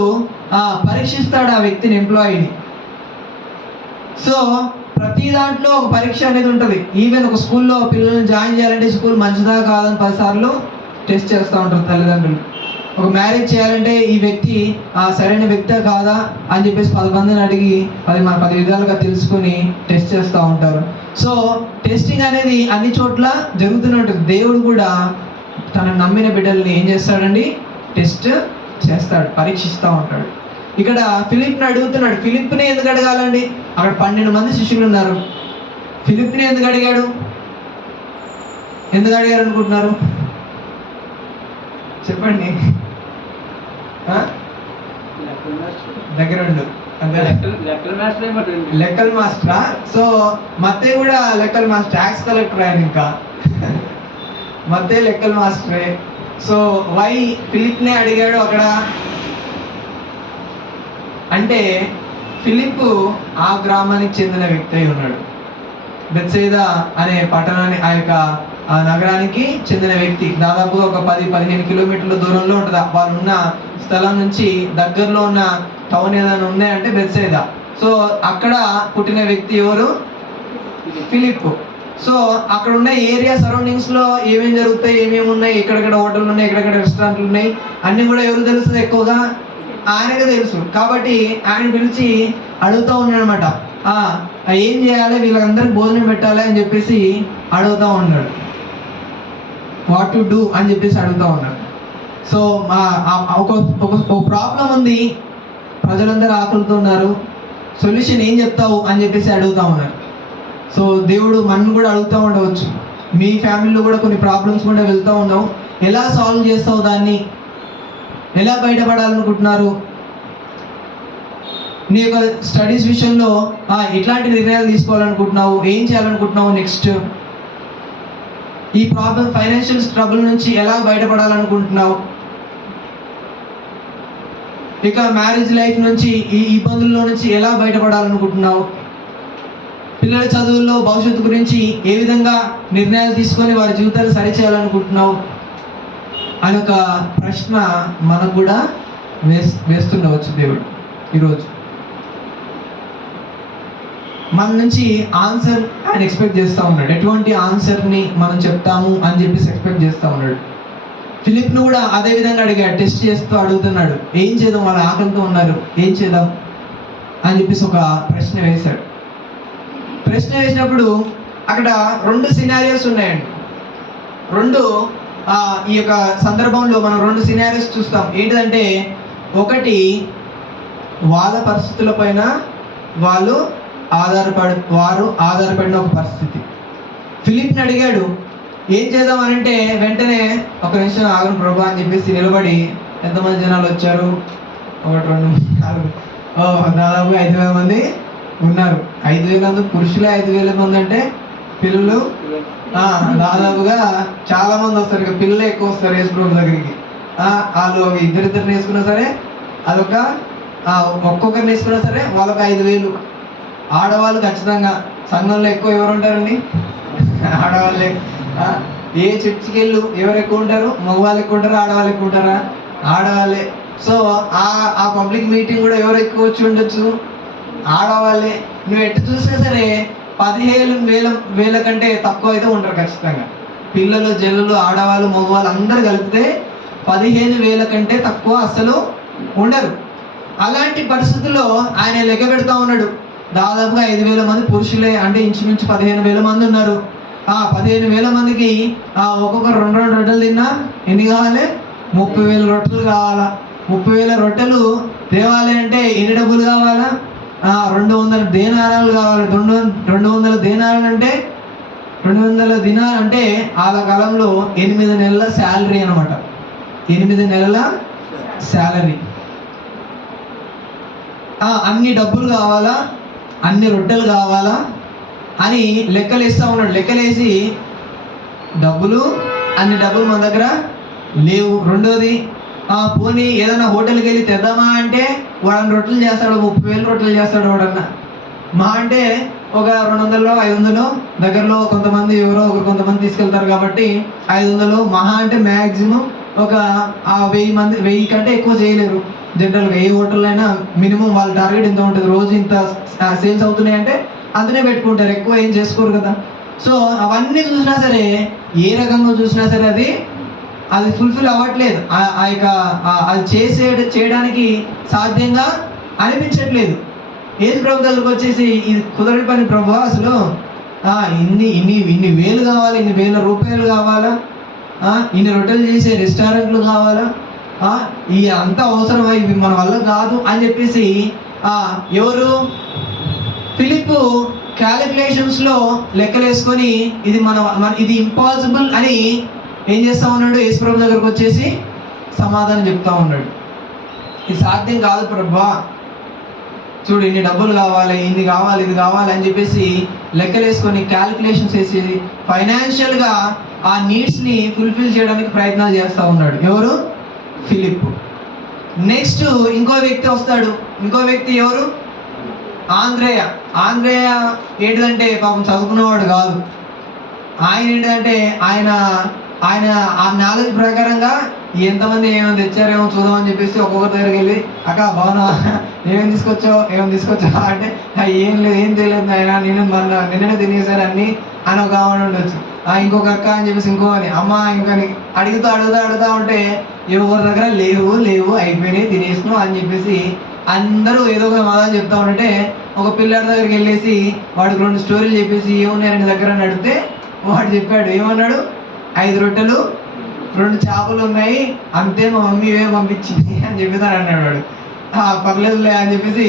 పరీక్షిస్తాడు ఆ వ్యక్తిని, ఎంప్లాయీని. సో ప్రతి దాంట్లో ఒక పరీక్ష అనేది ఉంటుంది. ఈవెన్ ఒక స్కూల్లో పిల్లల్ని జాయిన్ చేయాలంటే స్కూల్ మంచిదా కాదని 10 సార్లు టెస్ట్ చేస్తూ ఉంటారు తల్లిదండ్రులు. ఒక మ్యారేజ్ చేయాలంటే ఈ వ్యక్తి సరైన వ్యక్తే కాదా అని చెప్పేసి 10 మందిని అడిగి 10 విధాలుగా తెలుసుకొని టెస్ట్ చేస్తూ ఉంటారు. సో టెస్టింగ్ అనేది అన్ని చోట్ల జరుగుతూనే ఉంటుంది. దేవుడు కూడా తన నమ్మిన బిడ్డల్ని ఏం చేస్తాడండి? టెస్ట్ చేస్తాడు, పరీక్షిస్తూ ఉంటాడు. ఇక్కడ ఫిలిప్ని అడుగుతున్నాడు. ఫిలిప్ని ఎందుకు అడగాలండి? అక్కడ 12 మంది శిష్యులు ఉన్నారు. ఫిలిప్ని ఎందుకు అడిగాడు? ఎందుకు అడిగారు అనుకుంటున్నారు? చెప్పండి. దగ్గర ఉండు. లెక్కల మాస్టరా? సో మత్తయి కూడా లెక్కల మాస్టర్, ట్యాక్స్ కలెక్టర్ ఆయన. ఇంకా మత్తయి లెక్కల మాస్టరే. సో వై ఫిలిప్నే అడిగాడు అక్కడ అంటే, ఫిలిప్ ఆ గ్రామానికి చెందిన వ్యక్తి అయి ఉన్నాడు. బెత్సైదా అనే పట్టణాన్ని, ఆ నగరానికి చెందిన వ్యక్తి. దాదాపుగా ఒక 10-15 కిలోమీటర్ల దూరంలో ఉంటుంది. వాళ్ళు ఉన్న స్థలం నుంచి దగ్గరలో ఉన్న టౌన్ ఏదైనా ఉన్నాయంటే బెత్సైదా. సో అక్కడ పుట్టిన వ్యక్తి ఎవరు? ఫిలిప్. సో అక్కడ ఉన్న ఏరియా సరౌండింగ్స్లో ఏమేమి జరుగుతాయి, ఏమేమి ఉన్నాయి, ఎక్కడెక్కడ హోటళ్ళు ఉన్నాయి, ఎక్కడెక్కడ రెస్టారెంట్లు ఉన్నాయి, అన్నీ కూడా ఎవరు తెలుస్తుంది? ఎక్కువగా ఆయనకే తెలుసు. కాబట్టి ఆయన పిలిచి అడుగుతూ ఉన్నాడు అనమాట. ఏం చేయాలి, వీళ్ళందరికీ భోజనం పెట్టాలి అని చెప్పేసి అడుగుతూ ఉన్నాడు. వాట్ టు డూ అని చెప్పేసి అడుగుతూ ఉన్నాడు. సో ఒక ప్రాబ్లం ఉంది, ప్రజలందరూ ఆకలితో ఉన్నారు, సొల్యూషన్ ఏం చెప్తావు అని చెప్పేసి అడుగుతూ ఉన్నారు. సో దేవుడు మనల్ని కూడా అడుగుతూ ఉండవచ్చు. మీ ఫ్యామిలీలో కూడా కొన్ని ప్రాబ్లమ్స్ కూడా వెళ్తూ ఉన్నావు, ఎలా సాల్వ్ చేస్తావు, దాన్ని ఎలా బయటపడాలనుకుంటున్నారు? నీ యొక్క స్టడీస్ విషయంలో ఎట్లాంటి నిర్ణయాలు తీసుకోవాలనుకుంటున్నావు, ఏం చేయాలనుకుంటున్నావు నెక్స్ట్? ఈ ప్రాబ్లం, ఫైనాన్షియల్ ట్రబుల్ నుంచి ఎలా బయటపడాలనుకుంటున్నావు? ఇక మ్యారేజ్ లైఫ్ నుంచి, ఈ ఇబ్బందుల్లో నుంచి ఎలా బయటపడాలనుకుంటున్నావు? పిల్లల చదువుల్లో భవిష్యత్తు గురించి ఏ విధంగా నిర్ణయాలు తీసుకొని వారి జీవితాలు సరిచేయాలనుకుంటున్నావు అని ఒక ప్రశ్న మనకు కూడా వేస్తుండవచ్చు దేవుడు ఈరోజు. మన నుంచి ఆన్సర్ ఆయన ఎక్స్పెక్ట్ చేస్తూ ఉన్నాడు. ఎటువంటి ఆన్సర్ని మనం చెప్తాము అని చెప్పేసి ఎక్స్పెక్ట్ చేస్తూ ఉన్నాడు. ఫిలిప్ను కూడా అదే విధంగా అడిగాడు, టెస్ట్ చేస్తూ అడుగుతున్నాడు. ఏం చేద్దాం, వాళ్ళు ఆకలితో ఉన్నారు, ఏం చేద్దాం అని చెప్పేసి ఒక ప్రశ్న వేశాడు. ప్రశ్న వేసినప్పుడు అక్కడ 2 సినారియోస్ ఉన్నాయండి. ఈ యొక్క సందర్భంలో మనం 2 సినారియోస్ చూస్తాం. ఏంటిదంటే, ఒకటి వాళ్ళ పరిస్థితుల పైన వారు ఆధారపడిన ఒక పరిస్థితి. ఫిలిప్ని అడిగాడు ఏం చేద్దాం అని అంటే, వెంటనే ఒక నిమిషం ఆగను ప్రభు అని చెప్పేసి నిలబడి, ఎంతమంది జనాలు వచ్చారు? 1, 2, 4, దాదాపు 5,000 మంది ఉన్నారు. 5,000 మంది పురుషులే, 5,000 మంది అంటే పిల్లలు దాదాపుగా చాలా మంది వస్తారు. ఇక పిల్లలే ఎక్కువ వస్తారు యేసు ప్రభు దగ్గరికి. వాళ్ళు ఇద్దరిద్దరిని వేసుకున్నా సరే, అదొక ఒక్కొక్కరిని వేసుకున్నా సరే వాళ్ళొక 5,000. ఆడవాళ్ళు ఖచ్చితంగా సంఘంలో ఎక్కువ ఎవరు ఉంటారండి? ఆడవాళ్ళే. ఏ చర్చికి వెళ్ళు ఎవరు ఎక్కువ ఉంటారు? మగవాళ్ళు ఎక్కువ ఉంటారా, ఆడవాళ్ళు ఎక్కువ ఉంటారా? ఆడవాళ్ళే. సో ఆ పబ్లిక్ మీటింగ్ కూడా ఎవరు ఎక్కువ వచ్చి ఉండొచ్చు? ఆడవాళ్ళే. నువ్వు ఎటు చూసినా సరే 15,000 కంటే తక్కువ అయితే ఉంటారు ఖచ్చితంగా. పిల్లలు, జల్లులు, ఆడవాళ్ళు, మగవాళ్ళు అందరు కలిపితే 15,000 కంటే తక్కువ అసలు ఉండరు. అలాంటి పరిస్థితుల్లో ఆయన లెక్క పెడతా ఉన్నాడు. దాదాపుగా 5,000 మంది పురుషులే, అంటే ఇంచుమించు 15,000 మంది ఉన్నారు. 15,000 మందికి ఒక్కొక్కరు 2 రొట్టెలు తిన్నా ఎన్ని కావాలి? 30,000 రొట్టెలు కావాలా? 30,000 రొట్టెలు తేవాలి అంటే ఎన్ని డబ్బులు కావాలా? 200 దేనారాలు కావాలి. 200 దేనారాలు అంటే 200 దినాలు అంటే ఆ కాలంలో 8 నెలల శాలరీ అనమాట. 8 నెలల శాలరీ. అన్ని డబ్బులు కావాలా, అన్ని రొట్టెలు కావాలా అని లెక్కలు వేస్తూ ఉన్నాడు. లెక్కలేసి అన్ని డబ్బులు మన దగ్గర లేవు. రెండోది, పోనీ ఏదైనా హోటల్కి వెళ్ళి తెద్దామా అంటే వాడన్నా రొట్టెలు చేస్తాడు, 30,000 రొట్టెలు చేస్తాడు వాడన్నా. మా అంటే ఒక 200, 500 దగ్గరలో కొంతమంది ఎవరో కొంతమంది తీసుకెళ్తారు కాబట్టి 500, మహా అంటే మ్యాక్సిమం ఒక 1000 మంది, 1000 కంటే ఎక్కువ చేయలేరు జనరల్గా. ఏ హోటల్ అయినా మినిమం వాళ్ళ టార్గెట్ ఎంత ఉంటుంది, రోజు ఇంత సేల్స్ అవుతున్నాయి అంటే అందునే పెట్టుకుంటారు, ఎక్కువ ఏం చేసుకోరు కదా. సో అవన్నీ చూసినా సరే, ఏ రకంగా చూసినా సరే అది ఫుల్ఫిల్ అవ్వట్లేదు. ఆ యొక్క అది చేయడానికి సాధ్యంగా అనిపించట్లేదు. యేసు ప్రభు దగ్గరకు వచ్చేసి, ఇది కుదరని పని ప్రభు, అసలు ఇన్ని వేలు కావాలి, ఇన్ని వేల రూపాయలు కావాలా, ఇన్ని రొట్టెలు చేసే రెస్టారెంట్లు కావాలా, ఈ అంత అవసరమా, ఇవి మన వల్ల కాదు అని చెప్పేసి ఎవరు ఫిలిప్ క్యాలిక్యులేషన్స్లో లెక్కలేసుకొని ఇది ఇంపాసిబుల్ అని ఏం చేస్తా ఉన్నాడు, యేసు ప్రభు దగ్గరకు వచ్చేసి సమాధానం చెప్తా ఉన్నాడు. ఇది సాధ్యం కాదు ప్రభా, చూడు ఇన్ని డబ్బులు కావాలి, ఇన్ని కావాలి, ఇది కావాలి అని చెప్పేసి లెక్కలేసుకొని క్యాలిక్యులేషన్స్ వేసి ఫైనాన్షియల్గా ఆ నీడ్స్ని ఫుల్ఫిల్ చేయడానికి ప్రయత్నాలు చేస్తూ ఉన్నాడు. ఎవరు? ఫిలిప్. నెక్స్ట్ ఇంకో వ్యక్తి వస్తాడు. ఇంకో వ్యక్తి ఎవరు? ఆంద్రేయ. ఆంద్రేయ ఏంటిదంటే పాపం చదువుకున్నవాడు కాదు. ఆయన ఏంటిదంటే ఆయన ఆ నాలెడ్జ్ ప్రకారంగా ఎంతమంది ఏమైనా తెచ్చారేమో చూద్దామని చెప్పేసి ఒక్కొక్కరి దగ్గరికి వెళ్ళి, అక్క బాగున్నా, ఏమేమి తీసుకొచ్చావు అంటే, ఏం లేదు, ఏం తెలియదు ఆయన, నిన్ననే తినేసారు అన్ని అని ఒక ఆమె ఉండొచ్చు. ఇంకొక అక్క అని చెప్పేసి ఇంకో అని, అమ్మ ఇంకొని అడుగుతా ఉంటే ఎవరి దగ్గర లేవు అయిపోయినాయి, తినేసినావు అని చెప్పేసి అందరూ ఏదో ఒక మాదాలు చెప్తా ఉంటే, ఒక పిల్లాడి దగ్గరికి వెళ్ళేసి వాడికి 2 స్టోరీలు చెప్పేసి ఏమున్నాయి దగ్గర అని అడిగితే వాడు చెప్పాడు. ఏమన్నాడు? 5 రొట్టెలు 2 చేపలు ఉన్నాయి, అంతే, మా మమ్మీ ఏమో పంపించింది అని చెప్పేసి అన్నాడు వాడు. పర్లేదులే అని చెప్పేసి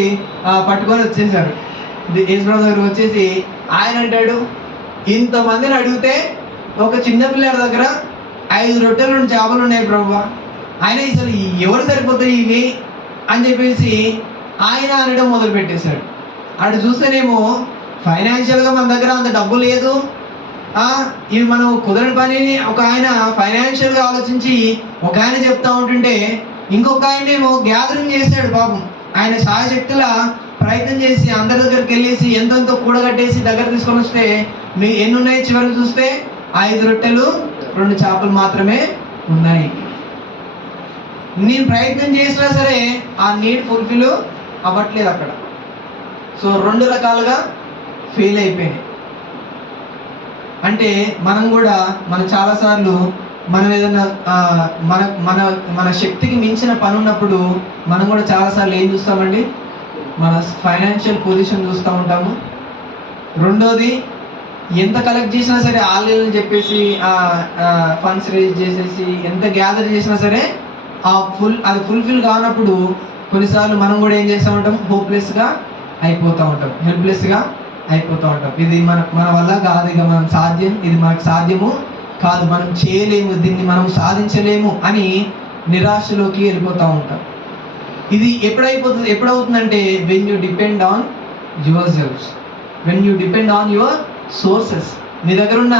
పట్టుకొని వచ్చేసారు. యేసు ప్రభు దగ్గర వచ్చేసి ఆయన అంటాడు, ఇంతమందిని అడిగితే ఒక చిన్న పిల్లాడి దగ్గర 5 రొట్టెలు 2 చేపలు ఉన్నాయి ప్రభువా, ఆయన అసలు ఎవరు సరిపోతాయి ఇవి అని చెప్పేసి ఆయన అనడం మొదలు పెట్టేశాడు. అటు చూస్తేనేమో ఫైనాన్షియల్గా మన దగ్గర అంత డబ్బు లేదు, ఇవి మనం కుదరని పనిని ఒక ఆయన ఫైనాన్షియల్గా ఆలోచించి ఒక ఆయన చెప్తా ఉంటుంటే, ఇంకొక ఆయనేమో గ్యాదరింగ్ చేశాడు. పాపం ఆయన శాయశక్తుల ప్రయత్నం చేసి అందరి దగ్గరికి వెళ్ళేసి ఎంతో కూడగట్టేసి దగ్గర తీసుకొని వస్తే ఎన్ని ఉన్నాయి చివరికి చూస్తే 5 రొట్టెలు 2 చేపలు మాత్రమే ఉన్నాయి. నేను ప్రయత్నం చేసినా సరే ఆ నీడ్ ఫుల్ఫిల్ అవ్వట్లేదు అక్కడ. సో 2 రకాలుగా ఫెయిల్ అయిపోయినాయి. అంటే మనం చాలాసార్లు మనం ఏదైనా మన శక్తికి మించిన పని ఉన్నప్పుడు మనం కూడా చాలాసార్లు ఏం చూస్తామండి, మన ఫైనాన్షియల్ పొజిషన్ చూస్తూ ఉంటాము. రెండోది, ఎంత కలెక్ట్ చేసినా సరే ఆన్లైన్ చెప్పేసి ఫండ్స్ రేజ్ చేసేసి ఎంత గ్యాదర్ చేసినా సరే అది ఫుల్ఫిల్ కానప్పుడు కొన్నిసార్లు మనం కూడా ఏం చేస్తూ ఉంటాం, హోప్లెస్గా అయిపోతూ ఉంటాం, హెల్ప్లెస్గా అయిపోతూ ఉంటాం. ఇది మన వల్ల కాదు, ఇక ఇది మనకు సాధ్యము కాదు, మనం చేయలేము, దీన్ని మనం సాధించలేము అని నిరాశలోకి వెళ్ళిపోతూ ఉంటాం. ఇది ఎప్పుడవుతుందంటే when you depend on your selfs, when you depend on your sources. నీ దగ్గర ఉన్న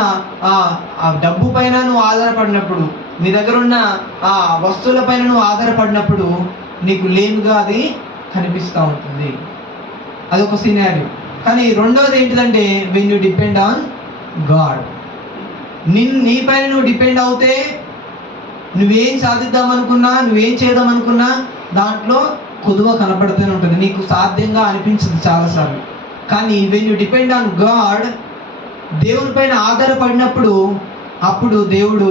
ఆ డబ్బు పైన నువ్వు ఆధారపడినప్పుడు, నీ దగ్గర ఉన్న ఆ వస్తువుల పైన నువ్వు ఆధారపడినప్పుడు నీకు లేముగా అది కనిపిస్తూ ఉంటుంది. అదొక సినారియో. కానీ రెండవది ఏంటిదంటే when you depend on God. నీ పైన నువ్వు డిపెండ్ అవుతే నువ్వేం సాధిద్దామనుకున్నా, నువ్వేం చేద్దామనుకున్నా దాంట్లో కొదువ కనపడుతూనే ఉంటుంది, నీకు సాధ్యంగా అనిపించదు చాలాసార్లు. కానీ when you depend on God, దేవుని పైన ఆధారపడినప్పుడు అప్పుడు దేవుడు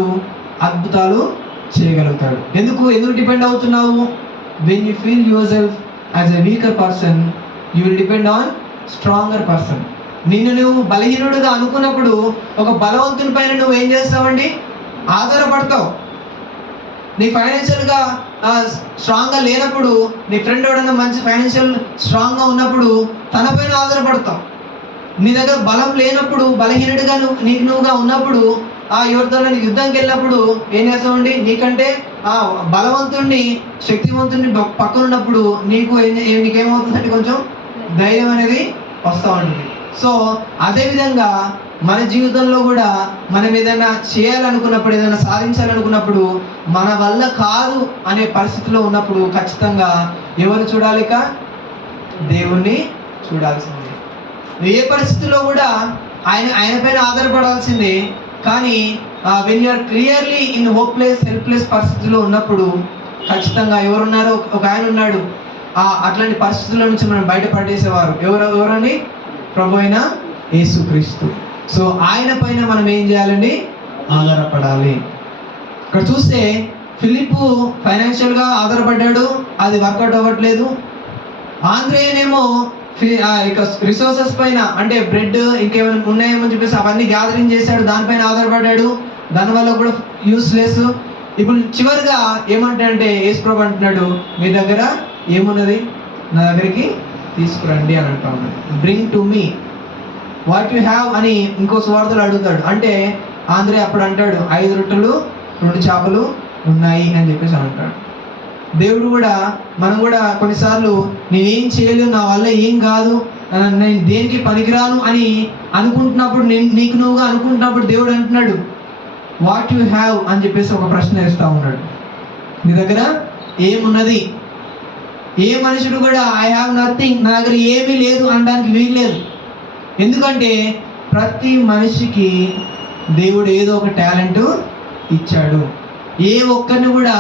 అద్భుతాలు చేయగలుగుతాడు. ఎందుకు డిపెండ్ అవుతున్నావు? When you feel your self as a weaker person, you will depend on stronger person. నిన్ను నువ్వు బలహీనుడుగా అనుకున్నప్పుడు ఒక బలవంతుని పైన నువ్వు ఏం చేస్తావండి, ఆధారపడతావు. నీ ఫైనాన్షియల్గా స్ట్రాంగ్గా లేనప్పుడు, నీ ఫ్రెండ్ ఎవడన్నా మంచి ఫైనాన్షియల్ స్ట్రాంగ్గా ఉన్నప్పుడు తన పైన ఆధారపడతావు. నీ దగ్గర బలం లేనప్పుడు, బలహీనుడిగా నువ్వుగా ఉన్నప్పుడు ఎవరితో యుద్ధంకి వెళ్ళినప్పుడు ఏం చేస్తామండి, నీకంటే బలవంతుడిని, శక్తివంతుడిని పక్కన ఉన్నప్పుడు నీకేమవుతుందంటే కొంచెం ధైర్యం అనేది వస్తూ ఉంటుంది. సో అదేవిధంగా మన జీవితంలో కూడా మనం ఏదైనా చేయాలనుకున్నప్పుడు, ఏదైనా సాధించాలనుకున్నప్పుడు మన వల్ల కాదు అనే పరిస్థితిలో ఉన్నప్పుడు ఖచ్చితంగా ఎవరు చూడాలిక? దేవుణ్ణి చూడాల్సిందే. ఏ పరిస్థితిలో కూడా ఆయన పైన ఆధారపడాల్సిందే. కానీ when you're clearly in hopeless, helpless పరిస్థితిలో ఉన్నప్పుడు ఖచ్చితంగా ఎవరున్నారో ఒక ఆయన ఉన్నాడు, అట్లాంటి పరిస్థితుల నుంచి మనం బయటపడేసేవారు. ఎవరని? ప్రభు అయిన యేసుక్రీస్తు. సో ఆయన పైన మనం ఏం చేయాలండి? ఆధారపడాలి. ఇక్కడ చూస్తే ఫిలిప్పు ఫైనాన్షియల్గా ఆధారపడ్డాడు, అది వర్కౌట్ అవ్వట్లేదు. ఆంద్రేయనేమో ఇక రిసోర్సెస్ పైన, అంటే బ్రెడ్ ఇంకేమైనా ఉన్నాయేమో చెప్పేసి అవన్నీ గ్యాదరింగ్ చేశాడు, దానిపైన ఆధారపడ్డాడు, దానివల్ల కూడా యూస్లెస్. ఇప్పుడు చివరిగా ఏమంటాడంటే యేసుప్రభు అంటున్నాడు, మీ దగ్గర ఏమున్నది నా దగ్గరికి తీసుకురండి అని అంటా ఉన్నాడు. Bring to me what you have అని ఇంకో సువార్తలు అడుగుతాడు. అంటే ఆంధ్రే అప్పుడు అంటాడు 5 రొట్టెలు 2 చేపలు ఉన్నాయి అని చెప్పేసి అంటాడు. దేవుడు కూడా, మనం కూడా కొన్నిసార్లు నేనేం చేయలేను, నా వల్ల ఏం కాదు, నేను దేనికి పనికిరాను అని అనుకుంటున్నప్పుడు, నీకు నువ్వుగా అనుకుంటున్నప్పుడు దేవుడు అంటున్నాడు వాట్ యు హ్యావ్ అని చెప్పేసి ఒక ప్రశ్న వేస్తూ ఉన్నాడు. నీ దగ్గర ఏమున్నది? ఏ మనుషుడు కూడా ఐ హ్యావ్ నథింగ్, నా దగ్గర ఏమీ లేదు అనడానికి వీల్లేదు. ఎందుకంటే ప్రతి మనిషికి దేవుడు ఏదో ఒక టాలెంట్ ఇచ్చాడు. ఏ ఒక్కరిని కూడా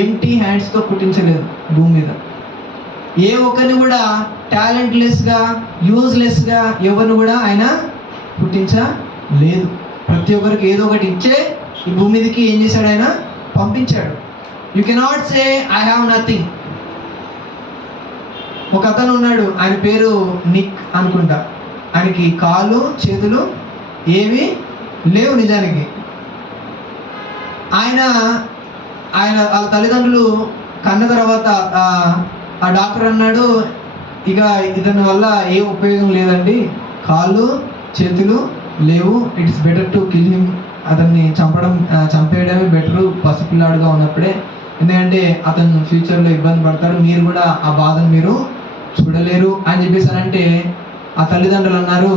ఎంటీ హ్యాండ్స్తో పుట్టించలేదు భూమి మీద. ఏ ఒక్కరిని కూడా టాలెంట్లెస్గా, యూజ్లెస్గా ఎవరిని కూడా ఆయన పుట్టించలేదు. ప్రతి ఒక్కరికి ఏదో ఒకటి ఇచ్చే ఈ భూమి మీదకి ఏం చేశాడు? ఆయన పంపించాడు. You cannot say I have nothing. ఒక అతను ఉన్నాడు, ఆయన పేరు నిక్ అనుకుంటా. ఆయనకి కాళ్ళు చేతులు ఏమీ లేవు నిజానికి. ఆయన వాళ్ళ తల్లిదండ్రులు కన్న తర్వాత ఆ డాక్టర్ అన్నాడు, ఇక ఇతని వల్ల ఏ ఉపయోగం లేదండి, కాళ్ళు చేతులు లేవు, it's better to kill him, అతన్ని చంపేయడమే బెటరు పసిపిల్లాడుగా ఉన్నప్పుడే, ఎందుకంటే అతను ఫ్యూచర్లో ఇబ్బంది పడతాడు, మీరు కూడా ఆ బాధను మీరు చూడలేరు అని చెప్పేసి అంటే ఆ తల్లిదండ్రులు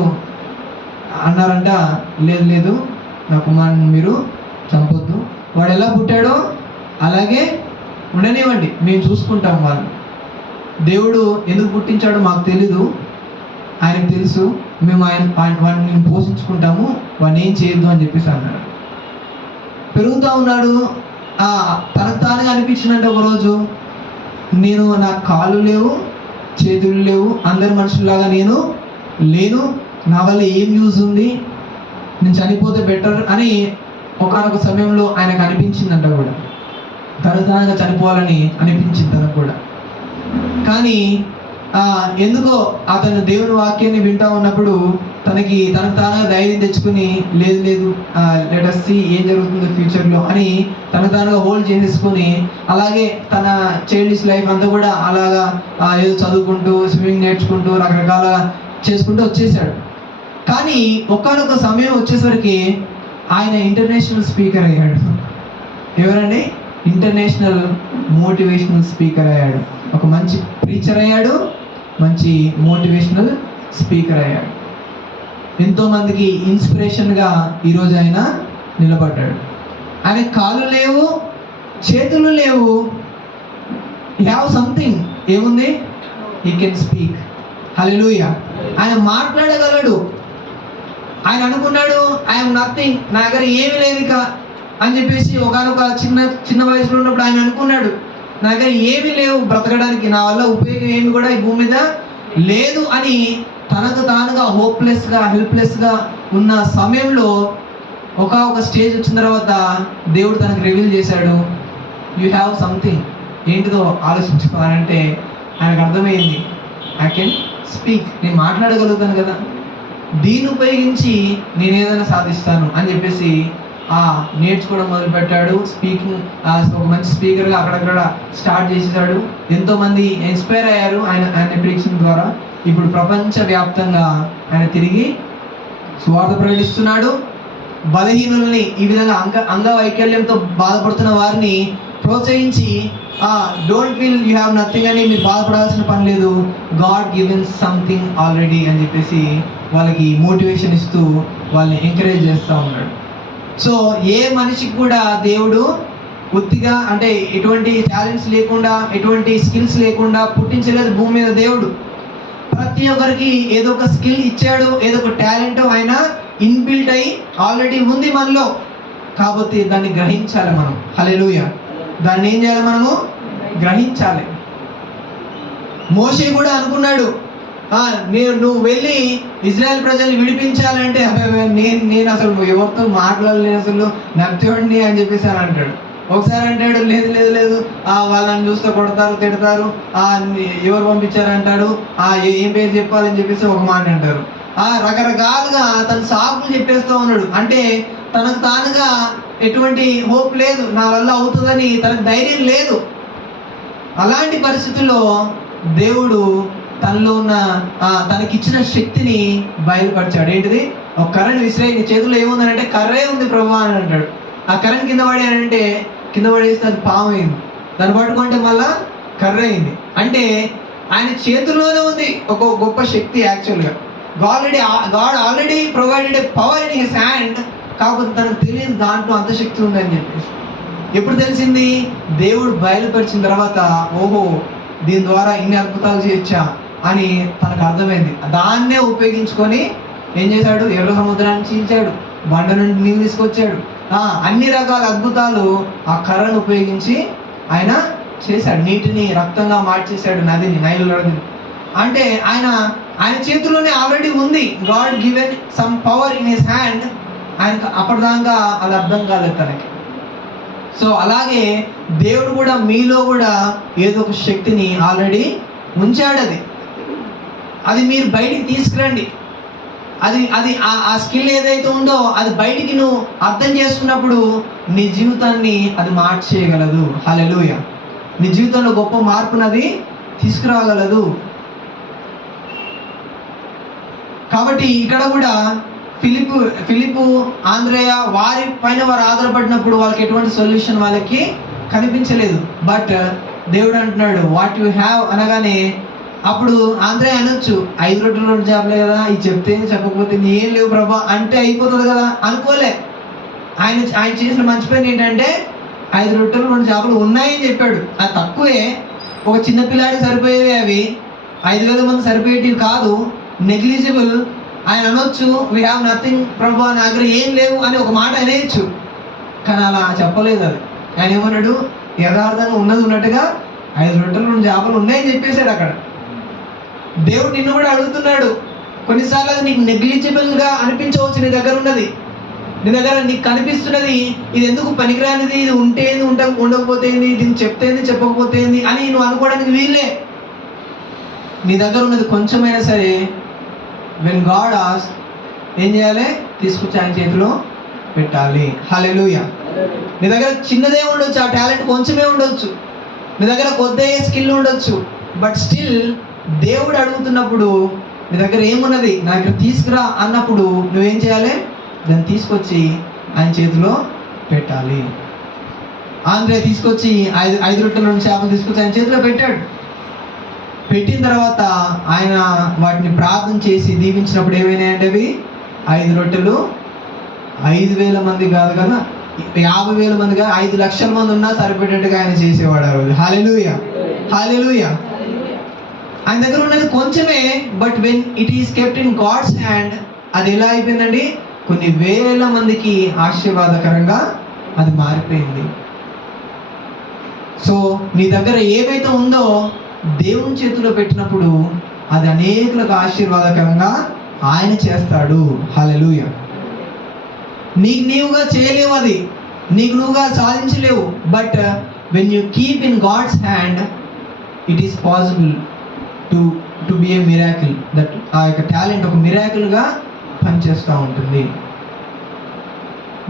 అన్నారంట లేదు నా కుమారుని మీరు చంపొద్దు, వాడు ఎలా పుట్టాడో అలాగే ఉండనివ్వండి, మేము చూసుకుంటాం వాళ్ళు. దేవుడు ఎందుకు పుట్టించాడో మాకు తెలీదు, ఆయనకు తెలుసు, మేము వాడిని పోషించుకుంటాము, వాడిని ఏం చేయొద్దు అని చెప్పేసి అన్నాడు. పెరుగుతూ ఉన్నాడు. తనకు తానుగా అనిపించిందంటే ఒకరోజు, నాకు కాళ్ళు లేవు చేతులు లేవు, అందరి మనుషుల్లాగా నేను లేను, నా వల్ల ఏం యూజ్ ఉంది, నేను చనిపోతే బెటర్ అని ఒకానొక సమయంలో ఆయనకు అనిపించిందంట కూడా. తనగా చనిపోవాలని అనిపించింది తనకు కూడా. కానీ ఎందుకో అతను దేవుని వాక్యాన్ని వింటా ఉన్నప్పుడు తనకు తానుగా ధైర్యం తెచ్చుకుని లేదు లెట్ us see ఏం జరుగుతుందో ఫ్యూచర్లో అని తానుగా హోల్డ్ చేసేసుకొని, అలాగే తన చైల్డిష్ లైఫ్ అంతా కూడా అలాగా ఏదో చదువుకుంటూ స్విమ్మింగ్ నేర్చుకుంటూ రకరకాల చేసుకుంటూ వచ్చేసాడు. కానీ ఒకానొక సమయం వచ్చేసరికి ఆయన ఇంటర్నేషనల్ స్పీకర్ అయ్యాడు. ఎవరండి? ఇంటర్నేషనల్ మోటివేషనల్ స్పీకర్ అయ్యాడు. ఒక మంచి ప్రీచర్ అయ్యాడు, మంచి మోటివేషనల్ స్పీకర్ అయ్యాడు. ఎంతోమందికి ఇన్స్పిరేషన్గా ఈరోజు ఆయన నిలబడ్డాడు. ఆయన కాళ్ళు లేవు, చేతులు లేవు, హ్యావ్ సంథింగ్. ఏముంది? He can speak. హల్లెలూయా. ఆయన మాట్లాడగలడు. ఆయన అనుకున్నాడు ఐఎమ్ నథింగ్, నా దగ్గర ఏమీ లేదు ఇక అని చెప్పేసి ఒకనొక చిన్న వయసులో ఉన్నప్పుడు ఆయన అనుకున్నాడు, నా దగ్గర ఏమీ లేవు బ్రతకడానికి, నా వల్ల ఉపయోగం ఏమి కూడా ఈ భూమి మీద లేదు అని తనకు తానుగా హోప్లెస్గా హెల్ప్లెస్గా ఉన్న సమయంలో ఒక స్టేజ్ వచ్చిన తర్వాత దేవుడు తనకు రివీల్ చేశాడు, యూ హ్యావ్ సంథింగ్. ఏంటిదో ఆలోచించుకోవాలంటే ఆయనకు అర్థమైంది, ఐ కెన్ స్పీక్, నేను మాట్లాడగలుగుతాను కదా, దీన్ని ఉపయోగించి నేను ఏదైనా సాధిస్తాను అని చెప్పేసి నేర్చుకోవడం మొదలుపెట్టాడు. స్పీకింగ్ ఒక మంచి స్పీకర్గా అక్కడక్కడ స్టార్ట్ చేసేసాడు. ఎంతోమంది ఇన్స్పైర్ అయ్యారు ఆయన ప్రీచింగ్ ద్వారా. ఇప్పుడు ప్రపంచవ్యాప్తంగా ఆయన తిరిగి సువార్త ప్రకటిస్తున్నాడు. బలహీనుల్ని, ఈ విధంగా అంగవైకల్యంతో బాధపడుతున్న వారిని ప్రోత్సహించి don't feel you have nothing అని మీరు బాధపడాల్సిన పని లేదు, గాడ్ గివెన్ సంథింగ్ ఆల్రెడీ అని చెప్పేసి వాళ్ళకి మోటివేషన్ ఇస్తూ వాళ్ళని ఎంకరేజ్ చేస్తూ ఉన్నాడు. సో ఏ మనిషికి కూడా దేవుడు ఉత్తిగా, అంటే ఎటువంటి టాలెంట్స్ లేకుండా, ఎటువంటి స్కిల్స్ లేకుండా పుట్టించలేదు భూమి మీద దేవుడు. ప్రతి ఒక్కరికి ఏదో ఒక స్కిల్ ఇచ్చాడు, ఏదో ఒక టాలెంట్ ఆయన ఇన్బిల్ట్ అయ్యి ఆల్రెడీ ఉంది మనలో. కాబట్టి దాన్ని గ్రహించాలి మనం. హల్లెలూయా. దాన్ని ఏం చేయాలి? మనము గ్రహించాలి. మోషే కూడా అనుకున్నాడు, నువ్వు వెళ్ళి ఇజ్రాయెల్ ప్రజల్ని విడిపించాలంటే నేను అసలు ఎవరితో మాట్లాడలేను, అసలు నత్యుడిని అని చెప్పేసి అని అంటాడు. ఒకసారి అంటాడు లేదు లేదు లేదు వాళ్ళని చూస్తే కొడతారు, తిడతారు, ఎవరు పంపించారంటాడు, ఏం పేరు చెప్పాలని చెప్పేసి ఒక మాట అంటారు. రకరకాలుగా తన సాకులు చెప్పేస్తూ ఉన్నాడు. అంటే తనకు తానుగా ఎటువంటి హోప్ లేదు, నా వల్ల అవుతుందని తనకు ధైర్యం లేదు. అలాంటి పరిస్థితుల్లో దేవుడు తనలో ఉన్న తనకిచ్చిన శక్తిని బయలుపరిచాడు. ఏంటిది? ఒక కర్రని విసిరే, నీ చేతిలో ఏముందని అంటే కర్రే ఉంది ప్రభువా అని అంటాడు. ఆ కర్రని కింద పడేయాలంటే కింద పడేస్తే అది పాము అయింది, దాన్ని పట్టుకుంటే మళ్ళా కర్ర అయింది. అంటే ఆయన చేతుల్లోనే ఉంది ఒక గొప్ప శక్తి. యాక్చువల్గా God already provided A power in his hand. కాకపోతే తనకు తెలియదు దాంట్లో అంత శక్తి ఉందని చెప్పేసి. ఎప్పుడు తెలిసింది? దేవుడు బయలుపరిచిన తర్వాత, ఓహో దీని ద్వారా ఇన్ని అద్భుతాలు చేయొచ్చా అని తనకు అర్థమైంది. దాన్నే ఉపయోగించుకొని ఏం చేశాడు? ఎర్ర సముద్రాన్ని చీల్చాడు, బండ నుండి నీళ్ళు తీసుకొచ్చాడు, అన్ని రకాల అద్భుతాలు ఆ కర్రను ఉపయోగించి ఆయన చేశాడు. నీటిని రక్తంగా మార్చేశాడు, నదిని, నైల్ నదిని. అంటే ఆయన చేతిలోనే ఆల్రెడీ ఉంది. God given some power in his hand. ఆయనకు అప్పటిదాకా అది అర్థం కాలేదు తనకి. సో అలాగే దేవుడు కూడా మీలో కూడా ఏదో ఒక శక్తిని ఆల్రెడీ ఉంచాడు. అది మీరు బయటికి తీసుకురండి. అది ఆ స్కిల్ ఏదైతే ఉందో అది బయటికి నువ్వు అర్థం చేసుకున్నప్పుడు నీ జీవితాన్ని అది మార్చేయగలదు. హల్లెలూయా. నీ జీవితంలో గొప్ప మార్పునది తీసుకురాగలదు. కాబట్టి ఇక్కడ కూడా ఫిలిప్పు, ఆంద్రేయ వారి పైన వారు ఆధారపడినప్పుడు వాళ్ళకి ఎటువంటి సొల్యూషన్ వాళ్ళకి కనిపించలేదు. బట్ దేవుడు అంటున్నాడు వాట్ యు హ్యావ్ అనగానే, అప్పుడు ఆంధ్రే అనొచ్చు 5 రొట్టెలు 2 చేపలే కదా, ఇది చెప్తే చెప్పకపోతే ఏం లేవు ప్రభా అంటే అయిపోతుంది కదా అనుకోలే. ఆయన చేసిన మంచి పని ఏంటంటే 5 రొట్టెలు 2 చేపలు ఉన్నాయని చెప్పాడు. అది తక్కువే, ఒక చిన్న పిల్లాడికి సరిపోయేవి అవి. 5,000 మంది సరిపోయేటివి కాదు, నెగ్లిజిబుల్. ఆయన అనొచ్చు వీ హ్యావ్ నథింగ్ ప్రభా, నా దగ్గర ఏం లేవు అని ఒక మాట అనేయచ్చు. కానీ అలా చెప్పలేదు. అది ఆయన ఏమన్నాడు? యథార్థంగా ఉన్నది ఉన్నట్టుగా 5 రొట్టెలు 2 చేపలు ఉన్నాయని చెప్పేశాడు. అక్కడ దేవుడు నిన్ను కూడా అడుగుతున్నాడు. కొన్నిసార్లు అది నీకు నెగ్లిజిబుల్గా అనిపించవచ్చు. నీ దగ్గర ఉన్నది, నీ దగ్గర నీకు కనిపిస్తున్నది, ఇది ఎందుకు పనికిరానిది, ఇది ఉంటేంది ఉండకపోతేంది, దీన్ని చెప్తేంది చెప్పకపోతేంది అని నువ్వు అనుకోవడానికి వీళ్ళే. నీ దగ్గర ఉన్నది కొంచెమైనా సరే వెన్ గాడ్ ఆస్క్ ఏం చేయాలి? తీసుకొచ్చి ఆయన చేతిలో పెట్టాలి. హల్లెలూయా. నీ దగ్గర చిన్నదే ఉండొచ్చు, ఆ టాలెంట్ కొంచెమే ఉండొచ్చు, నీ దగ్గర కొద్దే స్కిల్ ఉండొచ్చు. బట్ స్టిల్ దేవుడు అడుగుతున్నప్పుడు నీ దగ్గర ఏమున్నది నా దగ్గర తీసుకురా అన్నప్పుడు నువ్వేం చేయాలి? దాన్ని తీసుకొచ్చి ఆయన చేతిలో పెట్టాలి. ఆంధ్రే తీసుకొచ్చి 5 రొట్టెలు 2 చేపలు తీసుకొచ్చి ఆయన చేతిలో పెట్టాడు. పెట్టిన తర్వాత ఆయన వాటిని ప్రార్థన చేసి దీవించినప్పుడు ఏమైనాయంటే అవి 5 రొట్టెలు 5,000 మంది కాదు కదా, 50,000 మందిగా 5 లక్షల మంది ఉన్నా సరిపెట్టేట్టుగా ఆయన చేసేవాడు ఆ రోజు. హల్లెలూయా, హల్లెలూయా. ఆయన దగ్గర ఉన్నది కొంచెమే, but when it is kept in God's hand అది ఎలా అయిపోయిందండి? కొన్ని వేల మందికి ఆశీర్వాదకరంగా అది మారిపోయింది. సో నీ దగ్గర ఏవైతే ఉందో దేవుని చేతిలో పెట్టినప్పుడు అది అనేకులకు ఆశీర్వాదకరంగా ఆయన చేస్తాడు. హల్లెలూయా. నీకు నీవుగా చేయలేవు, అది నీకు నువ్వుగా సాధించలేవు. But when you keep in God's hand it is possible to be a miracle. That ఆ యొక్క టాలెంట్ ఒక మిరాకిల్గా పనిచేస్తూ ఉంటుంది.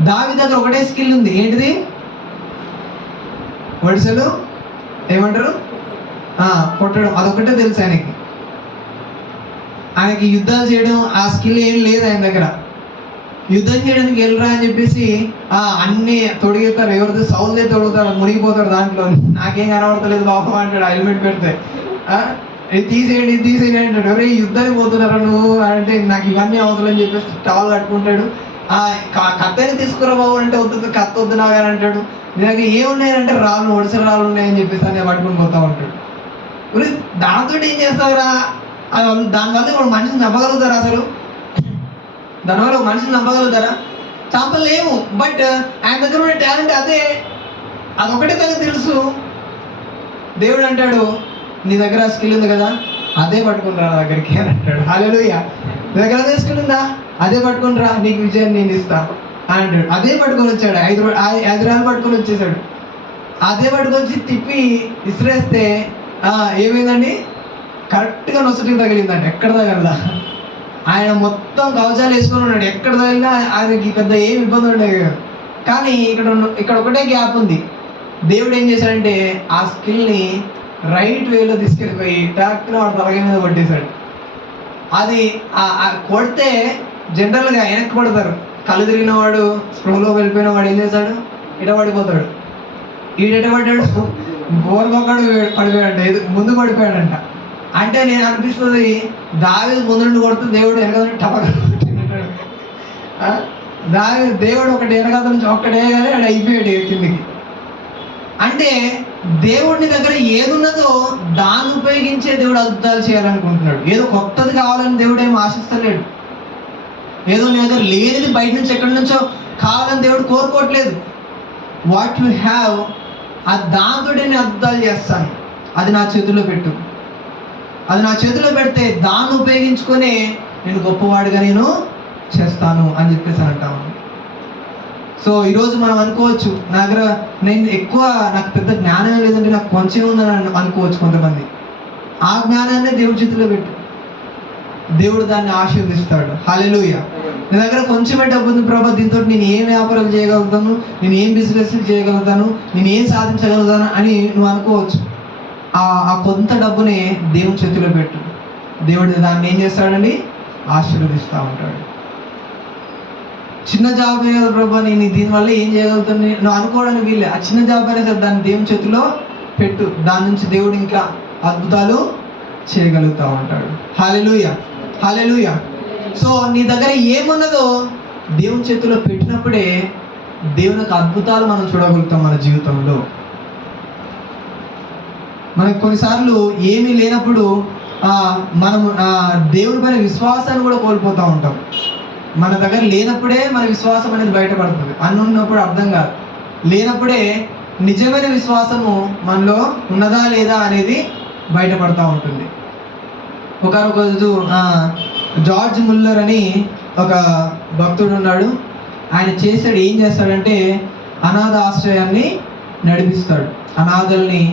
దావీదు దగ్గర ఒకటే స్కిల్ ఉంది. ఏంటిది? వడిసెలు ఏమంటారు? కొట్టడం. అదొకటే తెలుసు ఆయనకి. ఆయనకి యుద్ధాలు చేయడం ఆ స్కిల్ ఏం లేదు ఆయన దగ్గర. యుద్ధం చేయడానికి వెళ్ళరా అని చెప్పేసి అన్నీ తొడిగేస్తారు. ఎవరితో సౌల్దే తొడుగుతాడు, మునిగిపోతాడు దాంట్లో. నాకేం కనబడతలేదు బాబు అంటాడు హెల్మెట్ పెడితే. ఇది తీసేయండి అంటాడు. ఎవరే యుద్ధానికి పోతున్నారా నువ్వు అంటే నాకు ఇవన్నీ అవసరం అని చెప్పేసి టవల్ కట్టుకుంటాడు. కత్తని తీసుకురా బాబు అంటే వద్దు, కత్త వద్దు నాగాని అంటాడు. నాకు ఏమున్నాయంటే రాళ్ళు, ఒడిసెల రాళ్ళు ఉన్నాయని చెప్పేసి అని పట్టుకుని పోతా ఉంటాడు. దాంతో ఏం చేస్తావురా? దానివల్ల ఇప్పుడు మనిషిని నమ్మగలుగుతారా? అసలు దానివల్ల ఒక మనిషిని నమ్మగలుగుతారా? చంపలేము. బట్ ఆయన దగ్గర ఉన్న టాలెంట్ అదే, అదొకటే తనకు తెలుసు. దేవుడు అంటాడు నీ దగ్గర స్కిల్ ఉంది కదా, అదే పట్టుకుని రా నా దగ్గరికి అని అంటాడు. హల్లెలూయా. దగ్గర తీసుకునిందా, అదే పట్టుకుని రా, నీకు విజయం నేను ఇస్తా అంటాడు. అదే పట్టుకొని వచ్చాడు, 5 రాళ్ళు పట్టుకొని వచ్చేసాడు. అదే పట్టుకొచ్చి తిప్పి ఇసిరేస్తే ఏమైందండి, కరెక్ట్గా నొసటికి తగిలిందంట. ఎక్కడ తగలదా, ఆయన మొత్తం కవచాలు వేసుకొని ఉన్నాడు, ఎక్కడ తగిలినా ఆయనకి పెద్ద ఏం ఇబ్బంది ఉండేది కాదు. కానీ ఇక్కడ ఒకటే గ్యాప్ ఉంది. దేవుడు ఏం చేశాడంటే ఆ స్కిల్ని రైట్ వేలో తీసుకెళ్ళిపోయి టక్కున వాడు తలగ మీద కొట్టేశాడు. అది కొడితే జనరల్గా వెనక్కి పడతారు, కళ్ళు తిరిగిన వాడు, స్పృహలో వెళ్ళిపోయిన వాడు ఏం చేశాడు, ఇట పడిపోతాడు. ఈడెట పడ్డాడు, బోర్కొక్కడు పడిపోయాడంట, ముందు పడిపోయాడంట. అంటే నేను అనిపిస్తుంది దావీదు ముందు నుండి కొడుతూ దేవుడు వెనక టపక దేవుడు ఒకటి వెనక నుంచి ఒక్కటే కానీ అది అయిపోయాడు కిందికి. అంటే దేవుడిని దగ్గర ఏది ఉన్నదో దాన్ని ఉపయోగించే దేవుడు అద్భుతాలు చేయాలనుకుంటున్నాడు. ఏదో కొత్తది కావాలని దేవుడు ఏం ఆశిస్తలేడు. ఏదో నీ దగ్గర లేనిది బయట నుంచి ఎక్కడి నుంచో కావాలని దేవుడు కోరుకోవట్లేదు. వాట్ యు హ్యావ్, దాంతో నేను అద్భుతాలు చేస్తాను, అది నా చేతిలో పెట్టు, అది నా చేతిలో పెడితే దాన్ని ఉపయోగించుకొని నేను గొప్పవాడిగా నేను చేస్తాను అని చెప్పేసి అంటాము. సో ఈరోజు మనం అనుకోవచ్చు, నా దగ్గర నాకు పెద్ద జ్ఞానం లేదంటే నాకు కొంచెం ఉందని అనుకోవచ్చు కొంతమంది. ఆ జ్ఞానాన్ని దేవుడి చేతిలో పెట్టు, దేవుడు దాన్ని ఆశీర్వదిస్తాడు. హల్లెలూయా. నీ దగ్గర కొంచెమే డబ్బు ఉంది ప్రభా, దీంతో నేను ఏం వ్యాపారాలు చేయగలుగుతాను, నేను ఏం బిజినెస్ చేయగలుగుతాను, నేను ఏం సాధించగలుగుతాను అని నువ్వు అనుకోవచ్చు. ఆ కొంత డబ్బుని దేవుని చేతిలో పెట్టు, దేవుడు దాన్ని ఏం చేస్తాడండి, ఆశీర్వదిస్తూ ఉంటాడు. చిన్న జాబ్ కదా ప్రభా, నేను దీనివల్ల ఏం చేయగలుగుతాను నువ్వు అనుకోవడానికి వీళ్ళే. ఆ చిన్న జాబ్ అయినా సరే దాన్ని దేవుని చేతిలో పెట్టు, దాని నుంచి దేవుడు ఇంకా అద్భుతాలు చేయగలుగుతూ ఉంటాడు. హల్లెలూయా, హల్లెలూయా. సో నీ దగ్గర ఏమున్నదో దేవుని చేతిలో పెట్టినప్పుడే దేవుని యొక్క అద్భుతాలు మనం చూడగలుగుతాం మన జీవితంలో. మనకు కొన్నిసార్లు ఏమీ లేనప్పుడు మనం దేవుని పైన విశ్వాసాన్ని కూడా కోల్పోతూ ఉంటాం. మన దగ్గర లేనప్పుడే మన విశ్వాసం అనేది బయటపడుతుంది. ఉన్నప్పుడు అర్థం కాదు, లేనప్పుడే నిజమైన విశ్వాసము మనలో ఉన్నదా లేదా అనేది బయటపడుతూ ఉంటుంది. ఒకరోజు జార్జ్ ముల్లర్ అని ఒక భక్తుడు ఉన్నాడు. ఆయన ఏం చేస్తాడంటే అనాథ ఆశ్రయాన్ని నడిపిస్తాడు. అనాథల్ని,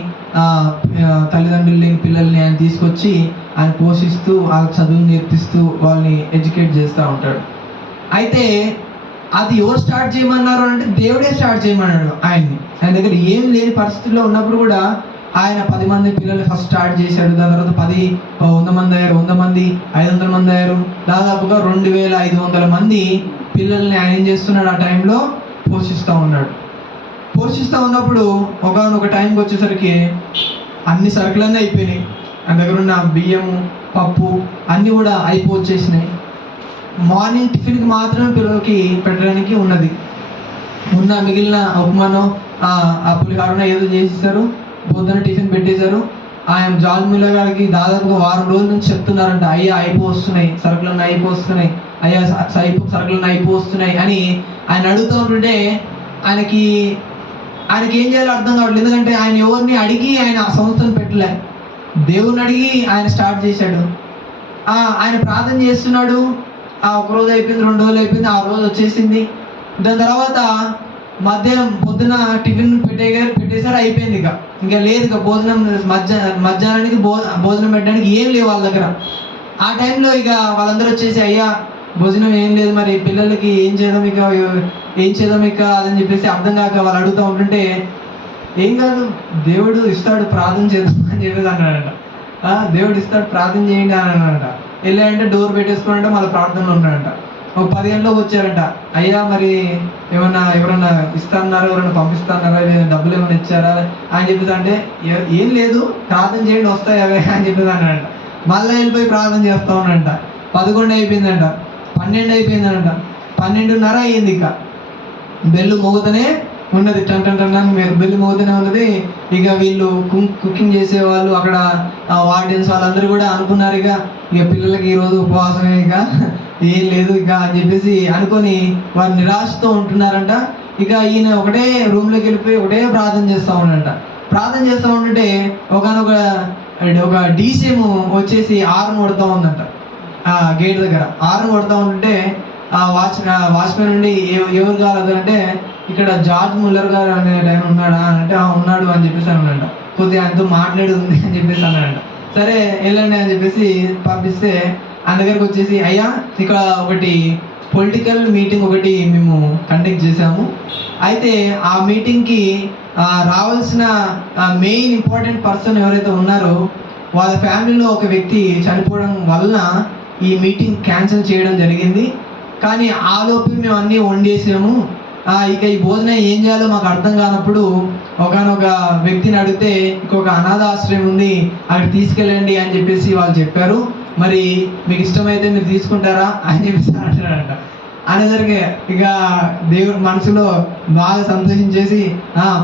తల్లిదండ్రులు లేని పిల్లల్ని ఆయన తీసుకొచ్చి ఆయన పోషిస్తూ వాళ్ళ చదువు నేర్పిస్తూ వాళ్ళని ఎడ్యుకేట్ చేస్తూ ఉంటాడు. అయితే అది ఎవరు స్టార్ట్ చేయమన్నారు అంటే దేవుడే స్టార్ట్ చేయమన్నాడు ఆయన్ని. ఆయన దగ్గర ఏం లేని పరిస్థితుల్లో ఉన్నప్పుడు కూడా ఆయన 10 మంది పిల్లల్ని ఫస్ట్ స్టార్ట్ చేశాడు. దాని తర్వాత 100 మంది అయ్యారు, 100 మంది 500 మంది అయ్యారు. దాదాపుగా 2500 మంది పిల్లల్ని ఆయన ఏం చేస్తున్నాడు, ఆ టైంలో పోషిస్తూ ఉన్నాడు. పోషిస్తూ ఉన్నప్పుడు ఒకనొక టైంకి వచ్చేసరికి అన్ని సరుకులన్నీ అయిపోయినాయి. ఆయన దగ్గర ఉన్న బియ్యము, పప్పు అన్నీ కూడా అయిపోవచ్చేసినాయి. మార్నింగ్ టిఫిన్కి మాత్రమే పిల్లలకి పెట్టడానికి ఉన్నది. మిగిలిన ఉప్మానో ఆ పులిహారనో ఏదో చేసేసారు. పొద్దున్న టిఫిన్ పెట్టేశారు. ఆయన జార్జ్ ముల్లర్ గారికి దాదాపుగా 1 వారం రోజుల నుంచి చెప్తున్నారంట, అయ్యా అయిపోతున్నాయి, సరుకులన్నీ అయిపోతున్నాయి, అయ్యా సరుకులన్నీ అయిపోతున్నాయి అని ఆయన అడుగుతూ ఉంటుంటే ఆయనకి ఏం చేయాలో అర్థం కావట్లేదు. ఎందుకంటే ఆయన ఎవరిని అడిగి ఆయన సంస్థను పెట్టలే, దేవుని అడిగి ఆయన స్టార్ట్ చేశాడు. ఆయన ప్రార్థన చేస్తున్నాడు. 1 రోజు అయిపోయింది, 2 రోజులు అయిపోయింది, 6 రోజు వచ్చేసింది. దాని తర్వాత మధ్యాహ్నం పొద్దున టిఫిన్ పెట్టేసారు, అయిపోయింది. ఇంకా లేదు, ఇక భోజనం మధ్యాహ్నానికి భోజనం పెట్టడానికి ఏం లేవు వాళ్ళ దగ్గర. ఆ టైంలో ఇక వాళ్ళందరూ వచ్చేసి, అయ్యా భోజనం ఏం లేదు, మరి పిల్లలకి ఏం చేద్దాం ఇక అని చెప్పేసి అర్థం కాక వాళ్ళు అడుగుతూ ఉంటుంటే, ఏం కాదు దేవుడు ఇస్తాడు, ప్రార్థన చేద్దాం అని చెప్పేసి అన్నాడంట. దేవుడు ఇస్తాడు, ప్రార్థన చేయండి అని అన్నాడంట. వెళ్ళాడంటే డోర్ పెట్టేసుకోవాలంటే మళ్ళీ ప్రార్థనలో ఉన్నాడంట. ఒక 10 గంటలకు వచ్చారంట. అయ్యా మరి ఎవరన్నా ఇస్తాన్నారా, ఎవరైనా పంపిస్తాన్నారా, డబ్బులు ఏమైనా ఇచ్చారా అని చెప్పేసి అంటే, ఏం లేదు ప్రార్థన చేయండి వస్తాయి అవే అని చెప్పేసి అన్నాడంట. మళ్ళీ వెళ్ళిపోయి ప్రార్థన చేస్తూ ఉన్నాడంట. 11 అయిపోయిందంట, 12 అయిపోయిందంట, 12:30 అయ్యింది. ఇక బెల్లు మోగుతూనే ఉన్నది, బెల్లు మోగుతూనే ఉన్నది. ఇక వీళ్ళు కుకింగ్ చేసేవాళ్ళు, అక్కడ వార్డెన్స్ వాళ్ళందరూ కూడా అనుకున్నారు, ఇక పిల్లలకి ఈరోజు ఉపవాసమే, ఇక ఏం లేదు ఇక అని చెప్పేసి అనుకొని వారు నిరాశతో ఉంటున్నారంట. ఇక ఈయన ఒకటే రూమ్లోకి వెళ్ళిపోయి ఒకటే ప్రార్థన చేస్తూ ఉన్నాడంట. ప్రార్థన చేస్తూ ఉంటుంటే ఒక డీసీఎం వచ్చేసి హార్న్ కొడుతూ ఉందంట. గేట్ దగ్గర హారన్ కొడతా ఉంటే ఆ వాచ్మెన్ నుండి ఎవరు కాదు అంటే ఇక్కడ జార్జ్ ముల్లర్ గారు అనే ఆయన ఉన్నాడా అని అంటే ఉన్నాడు అని చెప్పేసి అన్నాడంట. కొద్దిగా ఆయనతో మాట్లాడేది ఉంది అని చెప్పేసి అన్నాడంట. సరే వెళ్ళండి అని చెప్పేసి పంపిస్తే ఆయన దగ్గరకు వచ్చేసి, అయ్యా ఇక్కడ ఒకటి పొలిటికల్ మీటింగ్ ఒకటి మేము కండక్ట్ చేశాము, అయితే ఆ మీటింగ్కి రావాల్సిన మెయిన్ ఇంపార్టెంట్ పర్సన్ ఎవరైతే ఉన్నారో వాళ్ళ ఫ్యామిలీలో ఒక వ్యక్తి చనిపోవడం వలన ఈ మీటింగ్ క్యాన్సిల్ చేయడం జరిగింది. కానీ ఆ లోపు మేము అన్నీ వండేసాము, ఇక ఈ భోజనం ఏం చేయాలో మాకు అర్థం కానప్పుడు ఒకనొక వ్యక్తిని అడిగితే ఇంకొక అనాథ ఆశ్రయం ఉంది, అక్కడ తీసుకెళ్ళండి అని చెప్పేసి వాళ్ళు చెప్పారు, మరి మీకు ఇష్టమైతే మీరు తీసుకుంటారా అని చెప్పేసి అంటాడంట. అనేసరికి ఇక దేవుడు మనసులో బాగా సంతోషించేసి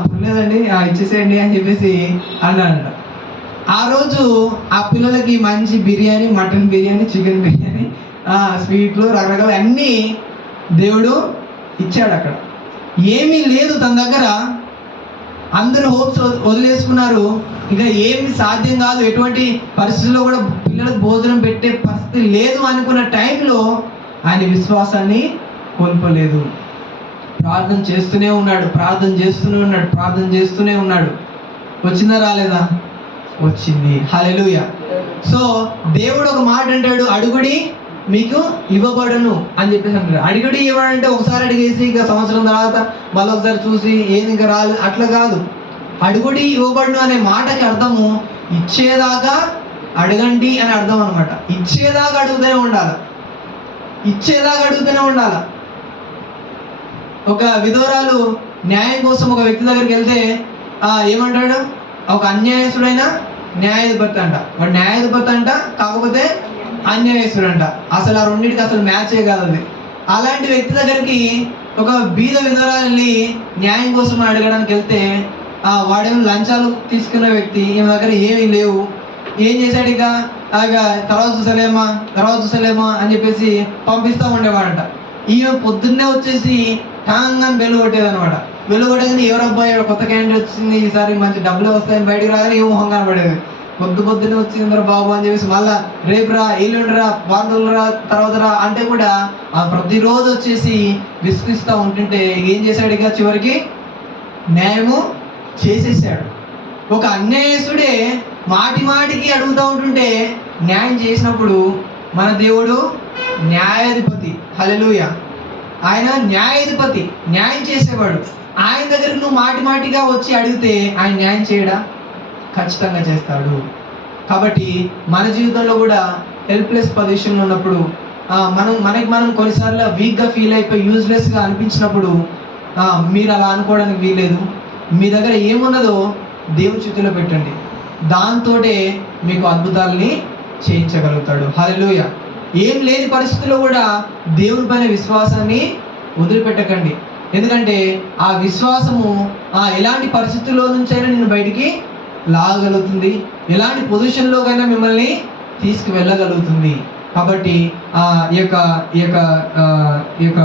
పుర్లేదండి ఇచ్చేసేయండి అని చెప్పేసి అన్నాడంట. ఆ రోజు ఆ పిల్లలకి మంచి బిర్యానీ, మటన్ బిర్యానీ, చికెన్ బిర్యానీ, స్వీట్లు రకరకాల అన్నీ దేవుడు ఇచ్చాడు. అక్కడ ఏమీ లేదు తన దగ్గర, అందరూ హోప్స్ వదిలేసుకున్నారు, ఇక ఏమి సాధ్యం కాదు, ఎటువంటి పరిస్థితుల్లో కూడా పిల్లలకు భోజనం పెట్టే పరిస్థితి లేదు అనుకున్న టైంలో ఆయన విశ్వాసాన్ని కోల్పోలేదు. ప్రార్థన చేస్తూనే ఉన్నాడు. వచ్చిందా రాలేదా? వచ్చింది. హల్లెలూయా. సో దేవుడు ఒక మాట అంటాడు, అడుగుడి మీకు ఇవ్వబడును అని చెప్పేసి అంటాడు. అడుగుడి ఇవ్వడంటే ఒకసారి అడిగేసి ఇక సంవత్సరం తర్వాత మళ్ళీ ఒకసారి చూసి ఏది ఇంకా రాలేదు అట్లా కాదు. అడుగుడి ఇవ్వబడును అనే మాటకి అర్థము ఇచ్చేదాకా అడగండి అని అర్థం అనమాట. ఇచ్చేదాకా అడుగుతూనే ఉండాలి. ఒక విధవరాలు న్యాయం కోసం ఒక వ్యక్తి దగ్గరికి వెళ్తే ఏమంటాడు, ఒక అన్యాయస్తుడైన న్యాయాధిపతి అంట, వాడు న్యాయాధిపతి అంట, కాకపోతే అన్యాయస్తుడు అంట. అసలు ఆ రెండింటికి అసలు మ్యాచే కాదు అది. అలాంటి వ్యక్తి దగ్గరికి ఒక బీద విధవరాలని న్యాయం కోసం అడగడానికి వెళ్తే వాడేమో లంచాలు తీసుకున్న వ్యక్తి, ఈమె దగ్గర ఏమీ లేవు. ఏం చేశాడు, ఇక తర్వాత చూసలేమా అని చెప్పేసి పంపిస్తూ ఉండేవాడంట. ఈమె పొద్దున్నే వచ్చేసి టాంగాన్ని బెల్లు కొట్టేదనమాట. బెల్లు కొట్టేది ఎవరు అబ్బాయి కొత్త క్యాండిడేట్ వచ్చింది, ఈసారి మంచి డబ్బులు వస్తాయని బయటికి రాగానే ఏ మొహం కనబడేది. పొద్దున్నే వచ్చిందిరా బాబు అని చెప్పేసి మళ్ళా రేపు రా, ఎల్లుండిరా, వారంరా, తర్వాత రా అంటే కూడా ప్రతిరోజు వచ్చేసి విసిగిస్తూ ఉంటుంటే ఏం చేశాడు, ఇక చివరికి న్యాయము చేసేసాడు. ఒక అన్యాయస్తుడే మాటికి అడుగుతూ ఉంటుంటే న్యాయం చేసినప్పుడు మన దేవుడు న్యాయాధిపతి. హల్లెలూయా. ఆయన న్యాయాధిపతి, న్యాయం చేసేవాడు. ఆయన దగ్గరకు నువ్వు మాటిగా వచ్చి అడిగితే ఆయన న్యాయం చేయడా? ఖచ్చితంగా చేస్తాడు. కాబట్టి మన జీవితంలో కూడా హెల్ప్లెస్ పొజిషన్లో ఉన్నప్పుడు మనం కొన్నిసార్లు వీక్గా ఫీల్ అయిపోయి యూజ్లెస్గా అనిపించినప్పుడు మీరు అలా అనుకోవడానికి వీల్లేదు. మీ దగ్గర ఏమున్నదో దేవుని చేతిలో పెట్టండి, దాంతోటే మీకు అద్భుతాలని చేయించగలుగుతాడు. హల్లెలూయా. ఏం లేని పరిస్థితుల్లో కూడా దేవుని పైన విశ్వాసాన్ని వదిలిపెట్టకండి. ఎందుకంటే ఆ విశ్వాసము ఎలాంటి పరిస్థితుల్లో నుంచైనా నిన్ను బయటికి లాగగలుగుతుంది, ఎలాంటి పొజిషన్లోకైనా మిమ్మల్ని తీసుకువెళ్ళగలుగుతుంది. కాబట్టి ఈ యొక్క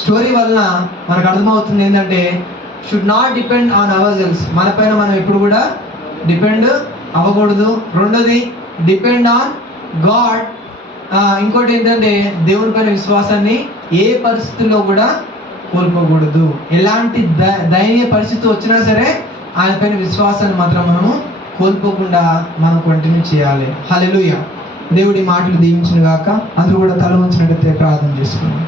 స్టోరీ వలన మనకు అర్థమవుతుంది ఏంటంటే should not depend on hour cells. మన పైన మనం ఎప్పుడు కూడా డిపెండ్ అవ్వకూడదు. రెండోది డిపెండ్ ఆన్ గాడ్. ఇంకోటి ఏంటంటే దేవుని పైన విశ్వాసాన్ని ఏ పరిస్థితుల్లో కూడా కోల్పోకూడదు. ఎలాంటి దయనీయ పరిస్థితి వచ్చినా సరే ఆయన పైన విశ్వాసాన్ని మాత్రం మనము కోల్పోకుండా మనం కంటిన్యూ చేయాలి. హల్లెలూయా. దేవుడి మాటలు దీవించును గాక. అందరూ కూడా తల వంచినట్లయితే ప్రార్థన చేసుకున్నాం.